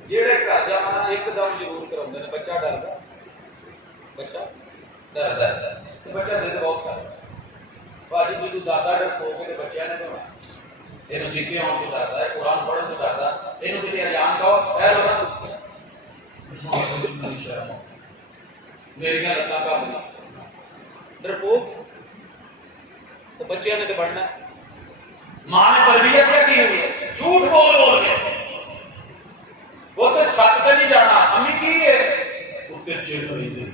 جیڑے گھر جانا ایک دم ضرور کراؤندے نے بچہ ڈردا بچہ ضد بہت کردا باجی جدوں دادا ڈر ہو کے بچیاں نے بنا یہ سیکھے ہونے کو ڈرتا ہے قرآن پڑھنے کو ڈرتا ہے یہ کسی اجان کہو اے میری لتاں کا بنا ڈرپوک تو بچے نے تو پڑھنا ماں نے تربیت کیا کی ہوئی ہے جھوٹ بول کے وہ تو چھت سے نہیں جانا امی کی ہے اتنے چل رہی تھی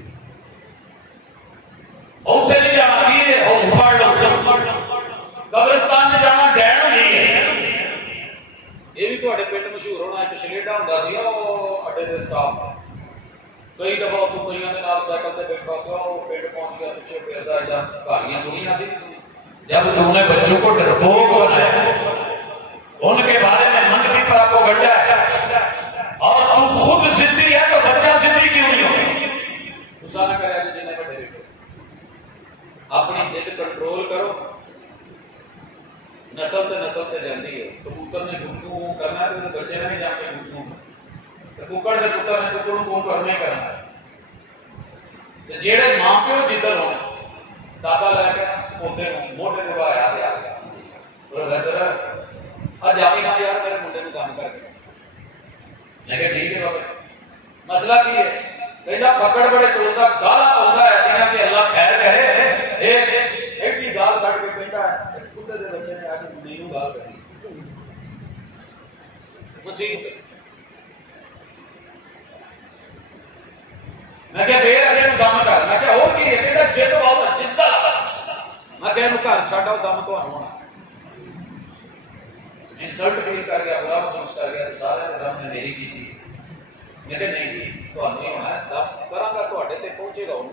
اتنے نہیں جانا کی ہے وہ پڑھ لو قبرستان میں جانا ڈین نہیں ہے یہ بھی تھوڑے پنڈ مشہور ہونا ایک شلیڈا ہوندا سی وہ اڈے دے سٹاف کئی دفعہ تو کئیاں دے نال سائیکل تے بیٹھا ہوا وہ پنڈ پہنچ گیا پیچھے پھردا ایڈا کہانیاں سنیاں سی جب تو نے بچوں کو ڈرپوک بنایا ان کے بارے میں منفی پراپوگنڈا ہے اور تو خود ضدی ہے تو بچہ ضدی کیوں نہیں ہو غصہ نہ کرے جنے بڑے اپنی ضد کنٹرول کرو نسل تے جاندی ہے کبوتر نے گھٹو کرنا ہے تو بچے نے نہیں جان کے گھٹو ککڑ دے پتر نے ککڑ کو کرنے کرنا ہے تے جڑے ماں پیو جدھر ہون دادا لے کے پوتے نوں موٹے تے بایا تے آ گیا پروفیسر اج آویں نہ یار میرے منڈے نوں کام کر کے میں کہ ٹھیک ہے بابا مسئلہ کی ہے کہندا پکڑ بڑے توڑدا گالا پوندا ایسی نہ کہ اللہ خیر کرے ایک بھی گال کٹ کے کہندا ہے کتے دے بچے نے آج منڈی نوں گال کری مسیح میں کہ پھر اگے نوں دم کر میں کہ اور کی ہے کہندا جد بہت جدہ میں کہ نوں گھر چھڈاؤ دم تانوں ہونا انسلٹ فیل کر گیا برا محسوس کر گیا تو سارے کے سامنے میری کی تھی میں کہ نہیں کی تو نہیں ہونا ہے دم کراں گا تواڈے تے پہنچے گا ہوں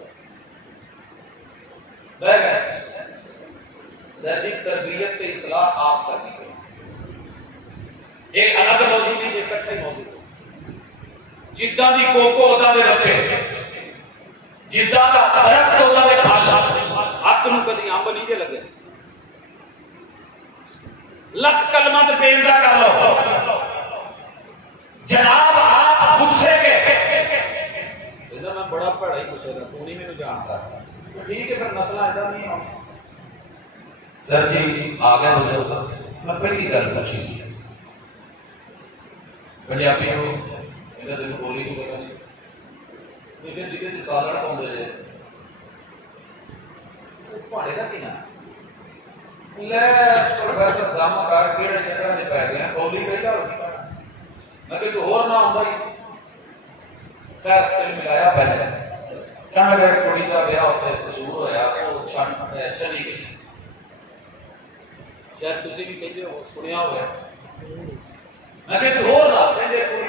بہ گئے ذہنی تربیت کے اصلاح آپ کرنی ہے ایک الگ موضوع نہیں اکٹھا ہی موضوع جدہ دی کوکو ادا دے بچے جدہ دا درخت ادا دے پھل حق نو کدی امب نہیں جے لگے لکھ کلمہ تے پیندہ کر لو جناب آپ غصے کے ادھر میں بڑا پڑھائی غصے دا تو نہیں میں جانتا تو ٹھیک ہے پھر مسئلہ ادھر نہیں ہونا سر جی آگے بزرگ میں پہلی گل پوچھی سی پنجابی ہو ادھر تین بولی نہیں پتا نہیں لیکن جی کہ سالن پاؤں جائے پہاڑے کا کی نام لے پروفیسر دم کر کیڑے چکر میں پی گئے بولی پہلا ہوگی میں کہ تو اور نہ آؤں خیر تین ملایا پہلے کہنے لگا کڑی کا بیاہ ہوتا ہے قصور ہوا وہ چلی گئی شاید تسی بھی کہتے ہو سنیا ہوا میں کہ اور نہ کہندے پوری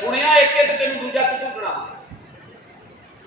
ਸੁਣਿਆ ਇੱਕ ਤੇ ਤੈਨੂੰ ਦੂਜਾ ਕਿੱਥੋਂ ਸੁਣਾਵਾਂ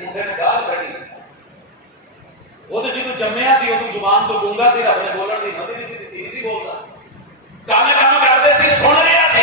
ਮੁੰਡੇ ਨੇ ਗਾਲ ਕੱਢੀ ਸੀ ਉਹ ਤੇ ਜਦੋਂ ਜੰਮਿਆ ਸੀ ਉਹ ਜ਼ੁਬਾਨ ਤੋਂ ਗੂੰਗਾ ਸੀ ਰੱਬ ਨੇ ਬੋਲਣ ਦੀ ਹਿੰਮਤ ਨਹੀਂ ਸੀ ਦਿੱਤੀ ਨਹੀਂ ਸੀ ਬੋਲਦਾ ਕਾਨੇ ਕੰਮ ਕਰਦੇ ਸੀ ਸੁਣ ਰਿਹਾ ਸੀ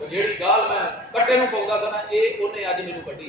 ਉਹ ਜਿਹੜੀ ਗਾਲ ਮੈਂ ਕੱਟੇ ਨੂੰ ਪਾਉਂਦਾ ਸੀ ਨਾ ਇਹ ਉਹਨੇ ਅੱਜ ਮੈਨੂੰ ਕੱਢੀ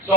100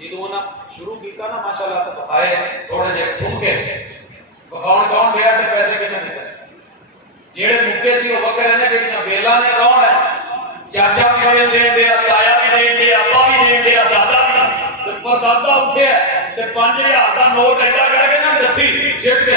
ਜਦੋਂ ਨਾ ਸ਼ੁਰੂ ਕੀਤਾ ਨਾ ਮਾਸ਼ਾਅੱਲਾ ਤਾਂ ਆਏ ਥੋੜੇ ਜਿਹੇ ਠੁਮਕੇ ਵਖਾਉਣ ਕੌਣ ਬਿਆ ਤੇ ਪੈਸੇ ਕਿਹਨੇ ਦਿੱਤੇ ਜਿਹੜੇ ਮੁੱਕੇ ਸੀ ਉਹ ਵਕਰੇ ਨੇ ਜਿਹੜੀਆਂ ਵੇਲਾਂ ਨੇ ਕੌਣ ਹੈ ਚਾਚਾ ਵੀ ਵੇਲ ਦੇਣ ਦੇ ਤਾਇਆ ਵੀ ਦੇਣ ਦੇ ਅੱਬਾ ਵੀ ਦੇਣ ਦੇ ਦਾਦਾ ਵੀ ਤੇ ਪਰਦਾਦਾ ਉੱਠਿਆ ਤੇ 5000 ਦਾ ਨੋਟ ਐਡਾ ਕਰਕੇ ਨਾ ਦੱਸੀ ਸਿੱਟ ਕੇ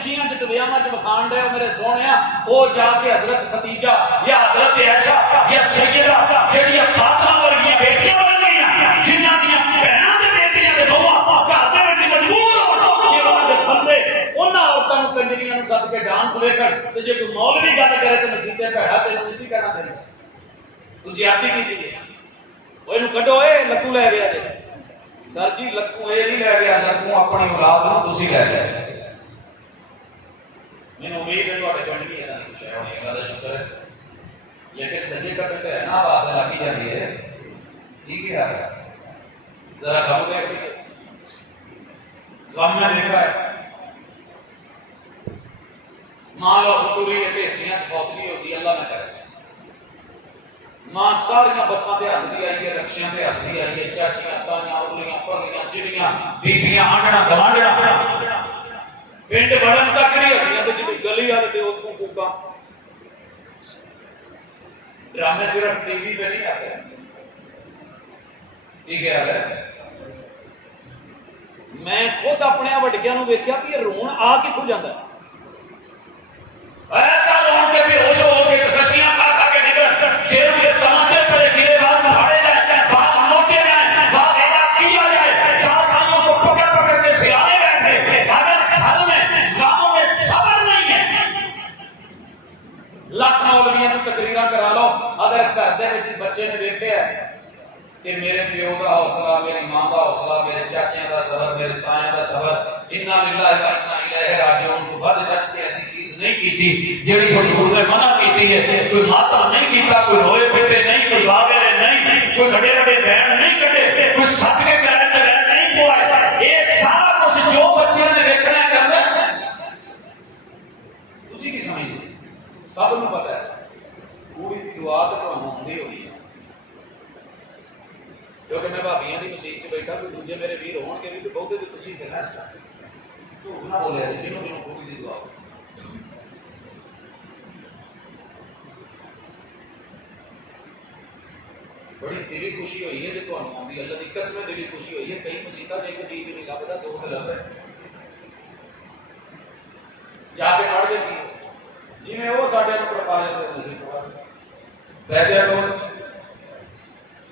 خوشیاں چویاں بخان ڈے میرے سونے وہ جا کے حضرت خدیجہ یا حضرت عائشہ یا سیدہ جڑیاں فاطمہ ورگیاں بیٹیاں ورگیاں جنہاں دیاں بہناں تے بیٹیاں تے بہواں گھر دے وچ مجبور ہون کہ انہاں دے بندے انہاں عورتاں نوں کنجریاں نوں سد کے ڈانس ویکھن تے جے کوئی مولوی گل کرے تے مسیتے بھڑا تے نہیں سی کہنا چاہیے تو زیادتی کیتی ہے او اینوں کڈو اے لکو لے گیا جے سر جی لکو یہ نہیں لے گیا لکو اپنی اولاد نوں تسی لے گئے میں امید ہے تواڈے پنڈ بھی ایسا کچھ ہے ہونی اللہ دا شکر ہے لیکن سجے کا پنڈ ہے نا آواز لگی جاتی ہے ٹھیک ہے ذرا غم میں دیکھا ہے ماں لو پوری پیسیاں فوتگی ہوتی اللہ نہ کرے ماں ساری بساں تے ہسدی آئی ہے رکشیاں تے ہسدی آئی ہے چاچیاں تائیاں اگلیاں پرلیاں چڑیاں بیبیاں آنڈنا گوانڈنا پنڈ بڑن تک نہیں ہسیاں تے جدوں گلی والے تے اوتھوں کوکاں ڈرامے صرف ٹی وی پہ نہیں آتے ٹھیک ہے میں خود اپنے وڈکیاں نوں ویکھیا کہ یہ رون آ کتھوں جاندا ہے ایسا رون کے بھی ہوش ہو کے کشیاں کھا کھا کے نکل جیل کے تماچے پڑے گرے بعد پھاڑے جائے بعد نوچے جائے بعد اعلان کیا جائے چار بھائیوں کو پکڑ پکڑ کے سلانے بیٹھے اگر گھر میں غم میں صبر نہیں ہے لاکھ مولویاں تو تقریراں کرا لو اگر گھر دے وچ بچے نے ویکھیا ہے کہ میرے پیو دا حوصلہ میری ماں دا حوصلہ میرے چاچیاں دا صبر میرے تایاں دا صبر انا للہ و انا الیہ راجعون تو ود چاچ کے ایسی چیز نہیں کیتی جڑی حضور نے منع کیتی ہے کوئی ماتم نہیں کیتا کوئی روئے پٹے نہیں کوئی واویلے نہیں کوئی بڑے بڑے بہن نہیں کٹے کوئی سچ کے کرائے تے بہن نہیں پوائے یہ سارا کچھ جو بچے نے دیکھنا ہے کرنا تسی کی سمجھدے سب نوں پتہ ہے پوری دی دعا تے تانوں ہوندی ہوئی ہے کیونکہ میں بھابیاں دی مسجد چ بیٹھا کوئی دوجے میرے ویر ہون کے بھی تو بہتے تو تسی تے نہ سکتے تو نہ بولے جنوں جنوں پوری دی دعا بڑی دلی خوشی ہوئی ہے جو تانوں آندی اللہ دی قسم دلی خوشی ہوئی ہے کئی مسجداں جے کو جی نہیں لبدا دو تے لب ہے جا کے پڑھ دے جی میں وہ ساڈے نوں پڑھا جاندے نصیب پڑھا کہہ دیا کرو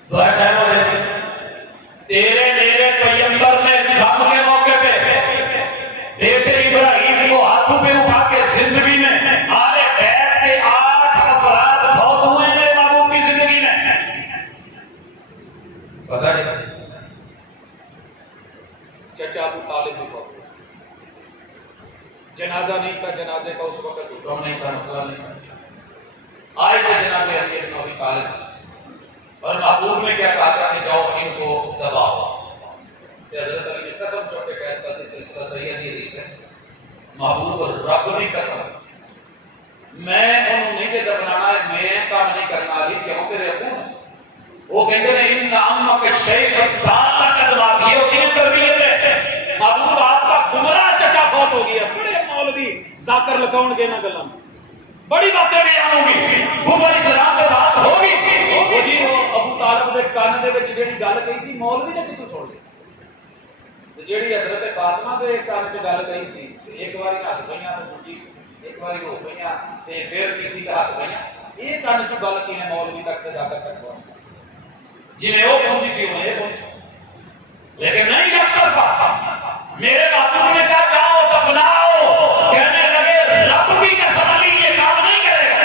دعا خیر ہو جائے تیرے میرے پیغمبر نے غم کے موقع پہ بیٹے ابراہیم کو ہاتھوں پہ اٹھا کے زندگی میں آل بیت کے 8 افراد فوت ہوئے میرے محبوب کی زندگی میں پتہ ہے چچا ابو طالب بھی فوت ہوئے جنازہ نہیں تھا جنازے کا اس وقت حکم نہیں تھا مسئلہ نہیں تھا آئے تھے جناب علی بن ابی طالب اور محبوب نے کیا کہا تھا کہ جاؤ ان کو دباؤ کہ حضرت علی نے قسم چھوڑ کے کہا تھا سلسلہ صحیح حدیث ہے محبوب اور رب کی قسم میں انہوں نہیں کہ دفنانا ہے میں کام نہیں کرنا علی کیوں تیرے ابو وہ کہتے ہیں ان امک شیخ ذات کا دماغ یہ ہوتی ہے تربیت ہے محبوب آپ کا گمراہ چچا فوت ہو گیا بڑے مولوی ذاکر لگاؤں گے نہ گلام بڑی باتیں بیان ہوگی بھوک علیہ السلام پہ بات ہوگی وہ جی ابو طالب دے کان دے وچ جیڑی گل کہی سی مولوی نے کتوں چھوڑ لی جیڑی حضرت فاطمہ دے کان وچ گل کہی سی ایک واری ہس گئیاں تے دوجی ایک واری ہو گئیاں تے پھر کیتی تے ہس گئیاں یہ کان وچ گل کیویں مولوی تک تے جا کر تک جویں وہ پہنچی سی وہ پہنچی لیکن نہیں یک طرفہ میرے محبوب نے کہا جاؤ دفناؤ کہنے لگے رب کی قسم علی یہ کام نہیں کرے گا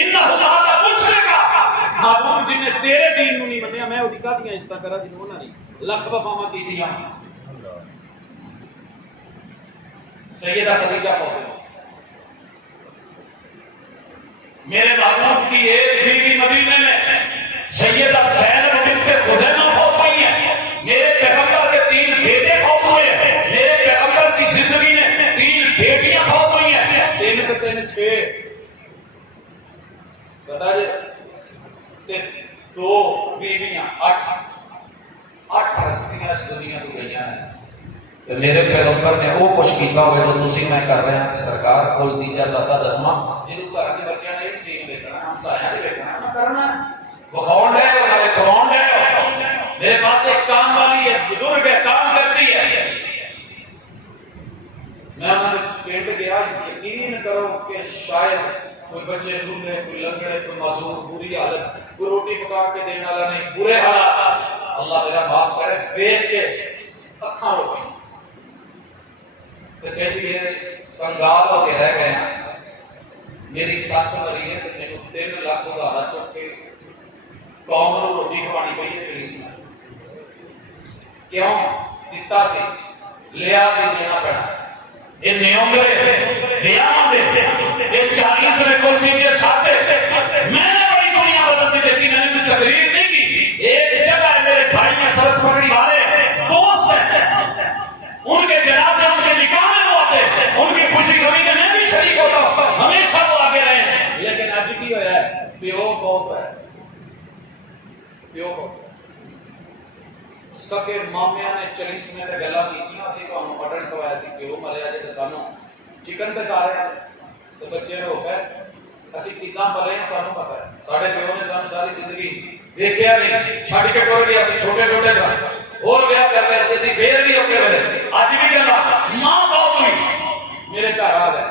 انہ لا مشرک محبوب جن نے تیرے دین نو نہیں منیا میں وہ دکھا دیا اس طرح کرا جنہوں نے نہیں لکھ وفاما کی دیا سیدہ خدیجہ فوت میرے محبوب کی ایک بیوی مدینے میں سیدہ زینب بنت خزیمہ فوت ہوئی ہے میرے پیغمبر کے 3 بیٹے فوت ہوئے ہیں میرے پیغمبر کی زندگی میں 3 بیٹیاں فوت ہوئی ہیں 3 کے 3 6 بتا جی 2 بیویاں 8 ہستیاں اس دنیا تو گئی ہیں تو میرے پیغمبر نے وہ کچھ کیتا ہوئے جو تسی میں کر رہے ہیں سرکار کوئی تیجا ساتا دسواں جدوں گھر کے بچیاں نے سین دیکھنا ہم سایہ دے دیکھنا نہ کرنا بخون ہے اور نہ کھرون ہے میرے پاس ایک کام والی ہے بزرگ ہے کام کرتی ہے میں انہوں نے پنڈ گیا، یقین کرو کہ شاید کوئی بچے ڈھونڈے، کوئی لنگڑے، کوئی معصوم، بری حالت، کوئی روٹی پکا کے دینے والا نہیں، برے حالات، اللہ میرا معاف کرے، دیکھ کے اکھاں رو گئی تو کہتی ہے کنگال ہو کے رہ گئے ہیں، میری سس مری ہے تو میرے 3 لاکھ ادھارا چک کے قوم کو روٹی کھوانی پئی ہے چلیس میں، کیوں دیتا سی لیا سی دینا پڑا، یہ نیونگرے لیا دے یہ 40 میں کل دیجئے ساتھے، میں نے بڑی دنیا بدلتی دیکھی، میں نے بھی تقریر نہیں کی، ایک جگہ ہے میرے بھائی میں سرس پکڑی والے دوست ہیں، ان کے جنازے ان کے نکاح میں وہ آتے، ان کی خوشی غمی میں میں بھی شریک ہوتا ہوں، ہمیشہ وہ آگے رہے، لیکن آج کی ہوا ہے پیو فوت ہے، پیو فوت سکے مامیاں نے 40 میں تے گلا کیتیاں، اسی تانوں مٹن کھوایا سی، پیو مریا جے تے سانوں چکن تے سارے تے بچے ہو گئے، اسی کتنا پلے ہیں سانوں پتہ ہے، ساڈے پیو نے سانوں ساری زندگی دیکھیا نہیں، چھڈ کے ٹر گیا، اسی چھوٹے چھوٹے سن اور بیاہ کر رہے اسی پھر بھی اوکے رہے، اج بھی کہنا ماں فوت ہوئی میرے گھر آ گئے،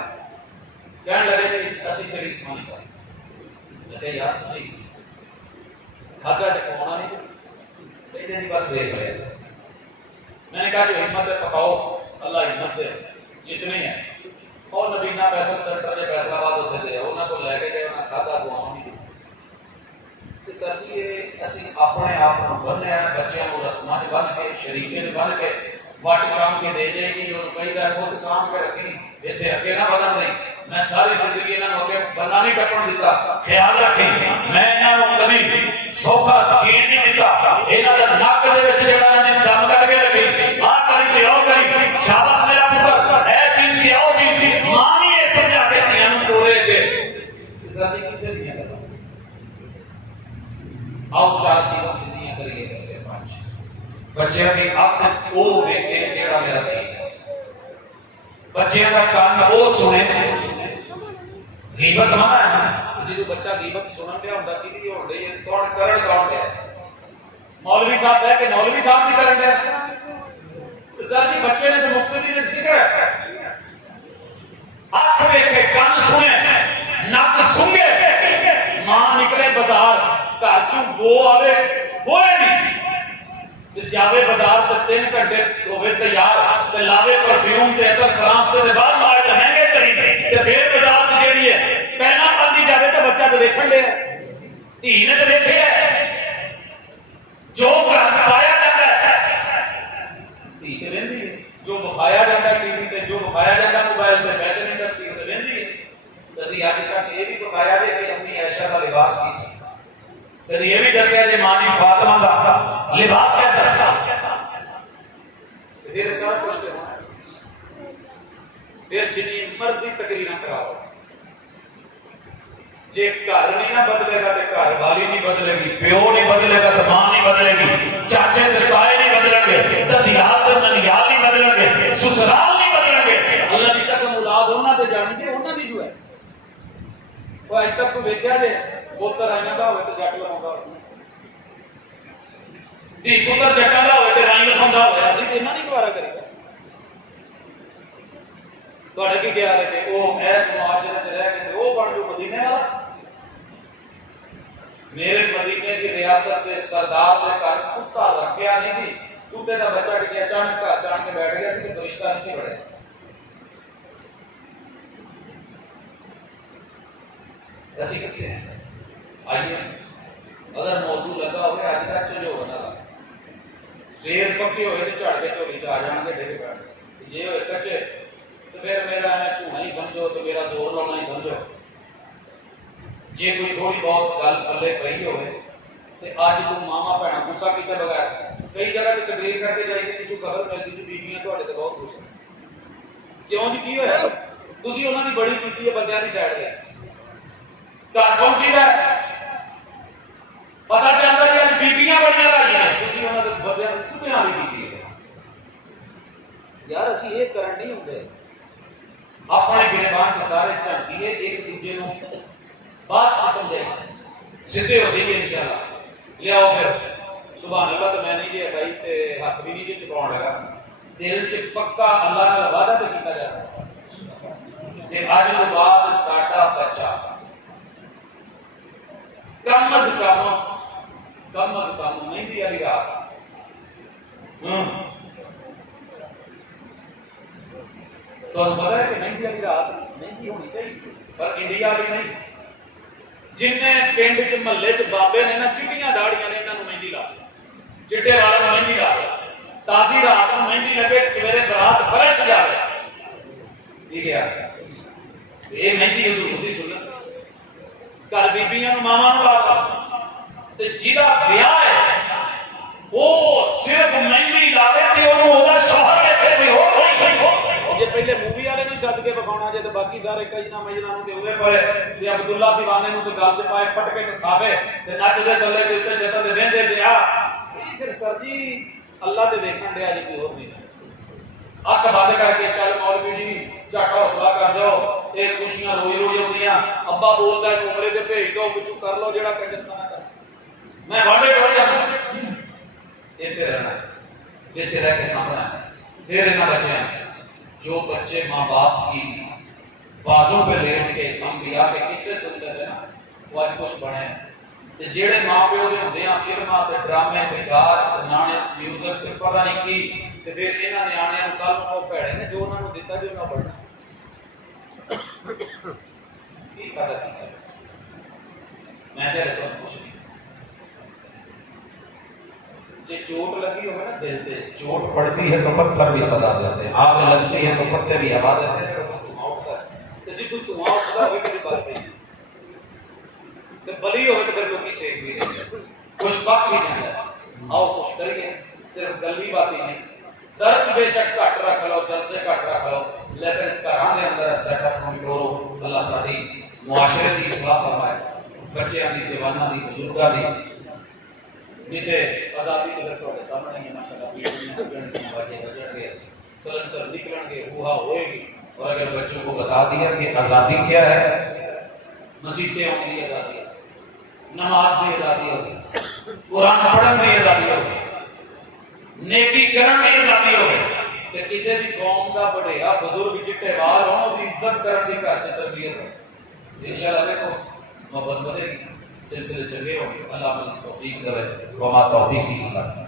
کہنے لگے کہ اسی تیری سمجھ کر، میں کہا یار تسی کھادا تے کھانا نہیں، بس دیکھ لے، میں نے کہا جو ہمت ہے پکاؤ، اللہ ہمت دے جتنے ہیں، اور نبینا فیصل سینٹر کے فیصل آباد ہوتے تھے انہوں کو لے کے گئے، انہوں نے کھادا دعا نہیں دی، سر جی یہ اسی اپنے آپ کو بننے ہیں، بچیاں کو رسماں سے بن کے شریکے سے بن کے وٹ چام کے دے جائے گی، اور کئی دیر خود سام کے رکھی اتنے اگے نہ بدن نہیں، میں ساری زندگی انہوں نے بننا نہیں ٹپن دیتا، خیال رکھیں میں انہوں نے کبھی سوکھا چین نہیں دیتا، انہوں نے ناک دے وچ جڑا نے دم کر کے رکھی، آ کری تے او کری، شاباش میرا پتر اے چیز کی او چیز کی، ماں نہیں یہ سمجھا کے دیاں نوں توڑے دے، زندگی کتنے دیاں کرتا آؤ 4 چیزاں سیدھیاں کریے کرتے 5 بچیاں دی اکھ او ویکھے جیڑا میرا دین ہے، بچیاں دا کان او سنے، غیبت منع ہے، جدوں بچہ غیبت سنن دیا ہوندا کیدی ہون دئی ہے، کون کرن کون دیا مولوی صاحب ہے کہ مولوی صاحب دی کرن دیا، سر جی بچے نے تو مقتدی نے سکھا اکھ ویکھے کان سنے نک سنگے، ماں نکلے بازار گھر چوں بو آوے ہوئے نہیں جاوے بازار تے 3 گھنٹے ہوئے تیار تے لاوے پرفیوم تے عطر فرانس تے باہر مار تے مہنگے ترین تے پھر بازار تے جیڑی ہے پہنا پاندی جاوے تے بچہ تے ویکھن دے دھی نے تے ویکھیا جو گھر پایا جاتا ہے دھی تے ویندی ہے، جو بخایا جاتا ہے ٹی وی تے، جو بخایا جاتا ہے موبائل تے، فیشن انڈسٹری تے ویندی ہے، کدی اج تک یہ بھی بخایا جے کہ اپنی عائشہ دا لباس کی سی، کدی یہ بھی دسیا جے مانی فاطمہ دا لباس کیسا تھا، پھر سب کچھ تے ہونا پھر جنی مرضی تقریراں کراؤ، جے گھر نہیں نہ بدلے گا تے گھر والی نہیں بدلے گی، پیو نہیں بدلے گا تے ماں نہیں بدلے گی، چاچے تے تائے نہیں بدلن گے، ددیال تے ننیال نہیں بدلن گے، سسرال نہیں بدلن گے، اللہ دی قسم اولاد انہاں تے جانی تے انہاں دی جو ہے، وہ اج تک کوئی ویکھیا جے پتر آئیاں دا ہوئے تے جٹ لگاوندا ہوئے، دھی پتر جٹاں دا ہوئے تے رائیں لکھاوندا ہوئے، اسی تے انہاں نہیں گوارا کرے گا، تہاڈا کی خیال ہے کہ وہ ایس معاشرے تے رہ کے وہ بن جو مدینے والا، میرے مدینے کی ریاست سے سردار نے گھر کتا رکھیا نہیں سی، کتے کا بچہ ٹکیا اچانک گھر جان کے بیٹھ گیا سی، فرشتہ نہیں سی بڑھے، ایسی کسی ہیں آئیے اگر موضوع لگا ہوئے آج تک چلو ہونا شیر پکی ہوئے تو چڑھ کے چولی چ آ جان گے ڈگ بیٹھ، جی ہوئے کچے تو پھر میرا جھونا ہی سمجھو تو میرا زور لاؤنا ہی سمجھو، جی کوئی تھوڑی بہت گل پلے پی ہوئے تو اج تو ماما بھੈਣਾਂ غصہ کیتے بغیر کئی جگہ تے تقریر کر کے جائی تے پچھوں خبر ملتی جی بیبیاں تہاڈے تے بہت خوش ہیں، کیوں جی کی ہویا تسی انہاں دی بڑی کیتی ہے بندیاں دی سائیڈ تے گھر پہنچی دا پتہ چلتا ہے بیبیاں بڑیاں لائیاں نے تسی انہاں دے بندیاں کتیاں دی کیتی ہے، یار اسی یہ کرن نہیں ہوندے، اپنے گریبان کے سارے جھانکیے ایک دوسرے نوں بات سمجھے سیدھے ہو جائیں گے انشاءاللہ، لیاؤ پھر سبحان اللہ تو میں نہیں جی اٹھائی تے حق بھی نہیں جی چکاؤن لگا، دل چ پکا اللہ کا وعدہ تو کیتا جا سکتا، کہ اج تو بعد ساڈا بچہ کم از کم مہندی والی رات تو پتا ہے کہ مہندی والی رات مہندی ہونی چاہیے، پر انڈیا بھی نہیں. جن پنڈ چ محلے چ بابے نے نا چٹیاں داڑیاں نے انہوں مہندی لا چٹے والا مہندی لا تازی رات میں مہندی لگے سویرے برات فرش جائے. ٹھیک ہے یہ مہندی حضور دی سنت گھر بیبیاں نو ماواں نو لا تے جہاں بیاہ ہے وہ صرف مہندی لاوے تے اونوں اودا شوہر ویکھے بھی ہو جے پہلے مووی والے نہیں سد کے بکھاؤنا جے تے باقی سارے کجنا مجنا نو تے ہوئے پڑے تے عبداللہ دیوانے نو تے گل چ پائے پٹ کے تے صافے تے نچ دے تلے تے تے چھت تے ویندے تے آ پھر سر جی اللہ تے ویکھن دے اج کوئی ہور نہیں اک بند کر کے چل مولوی جی جھٹ حوصلہ کر جاؤ یہ خوشیاں روئی روئی ہوندیاں ابا بولدا ہے عمرے تے بھیج دو کچھ کر لو جڑا کنجر کھانا کر میں واڈے ٹور جانا ایتھے رہنا وچ رہ کے سامنا پھر انہاں بچیاں جو بچے ماں باپ کی بازوں پہ لیٹ کے انبیاء کے قصے سنتے تھے نا وہ آج کچھ بنے تے جڑے ماں پیو دے ہوندے ہیں فلماں تے ڈرامے تے گاج تے گانے میوزک تے پتہ نہیں کی تے پھر انہاں نیاںیاں نوں کل نوں بھڑے نے جو انہاں نوں دتا جو نہ بڑھنا کی فائدہ کی میں تے تو کچھ نہیں یہ چوٹ لگی ہوگی نا دل سے چوٹ پڑتی ہے تو پتھر بھی صدا دیتے ہیں آگ لگتی ہے تو پتے بھی ہوا دیتے ہیں تو جی تو دھواں اٹھتا ہوئے کسی بات پہ تو بلی ہوئے تو پھر لوگی سیکھ بھی رہتے ہیں کچھ بات بھی نہیں ہے آؤ کچھ کریے صرف گلی باتیں ہیں درس بے شک کٹ رکھ لو دل سے کٹ رکھ لو لیکن گھراں دے اندر سیٹ اپ کمزور اللہ ساری معاشرے کی اصلاح فرمائے بچیاں دی جواناں دی بزرگاں دی نیتے آزادی کے لئے سامنے ہیں ماشاءاللہ بیٹیاں کی آوازیں بجن گے سلنسر نکلن گے ہوا ہوئے گی اور اگر بچوں کو بتا دیا کہ آزادی کیا ہے مسیحیں ہوں گی آزادی نماز کی آزادی ہوگی قرآن پڑھن کی آزادی ہوگی نیکی کرن کی آزادی ہوگی کہ کسی بھی قوم کا بڑھیا بزرگ چٹے وال ہوں کی عزت کرن کی گھر چ تربیت ہو انشاءاللہ دیکھو محبت بڑھے گی سلسلے چلے ہوں گے اللہ تعالیٰ توفیق کرے وما توفیقی اللہ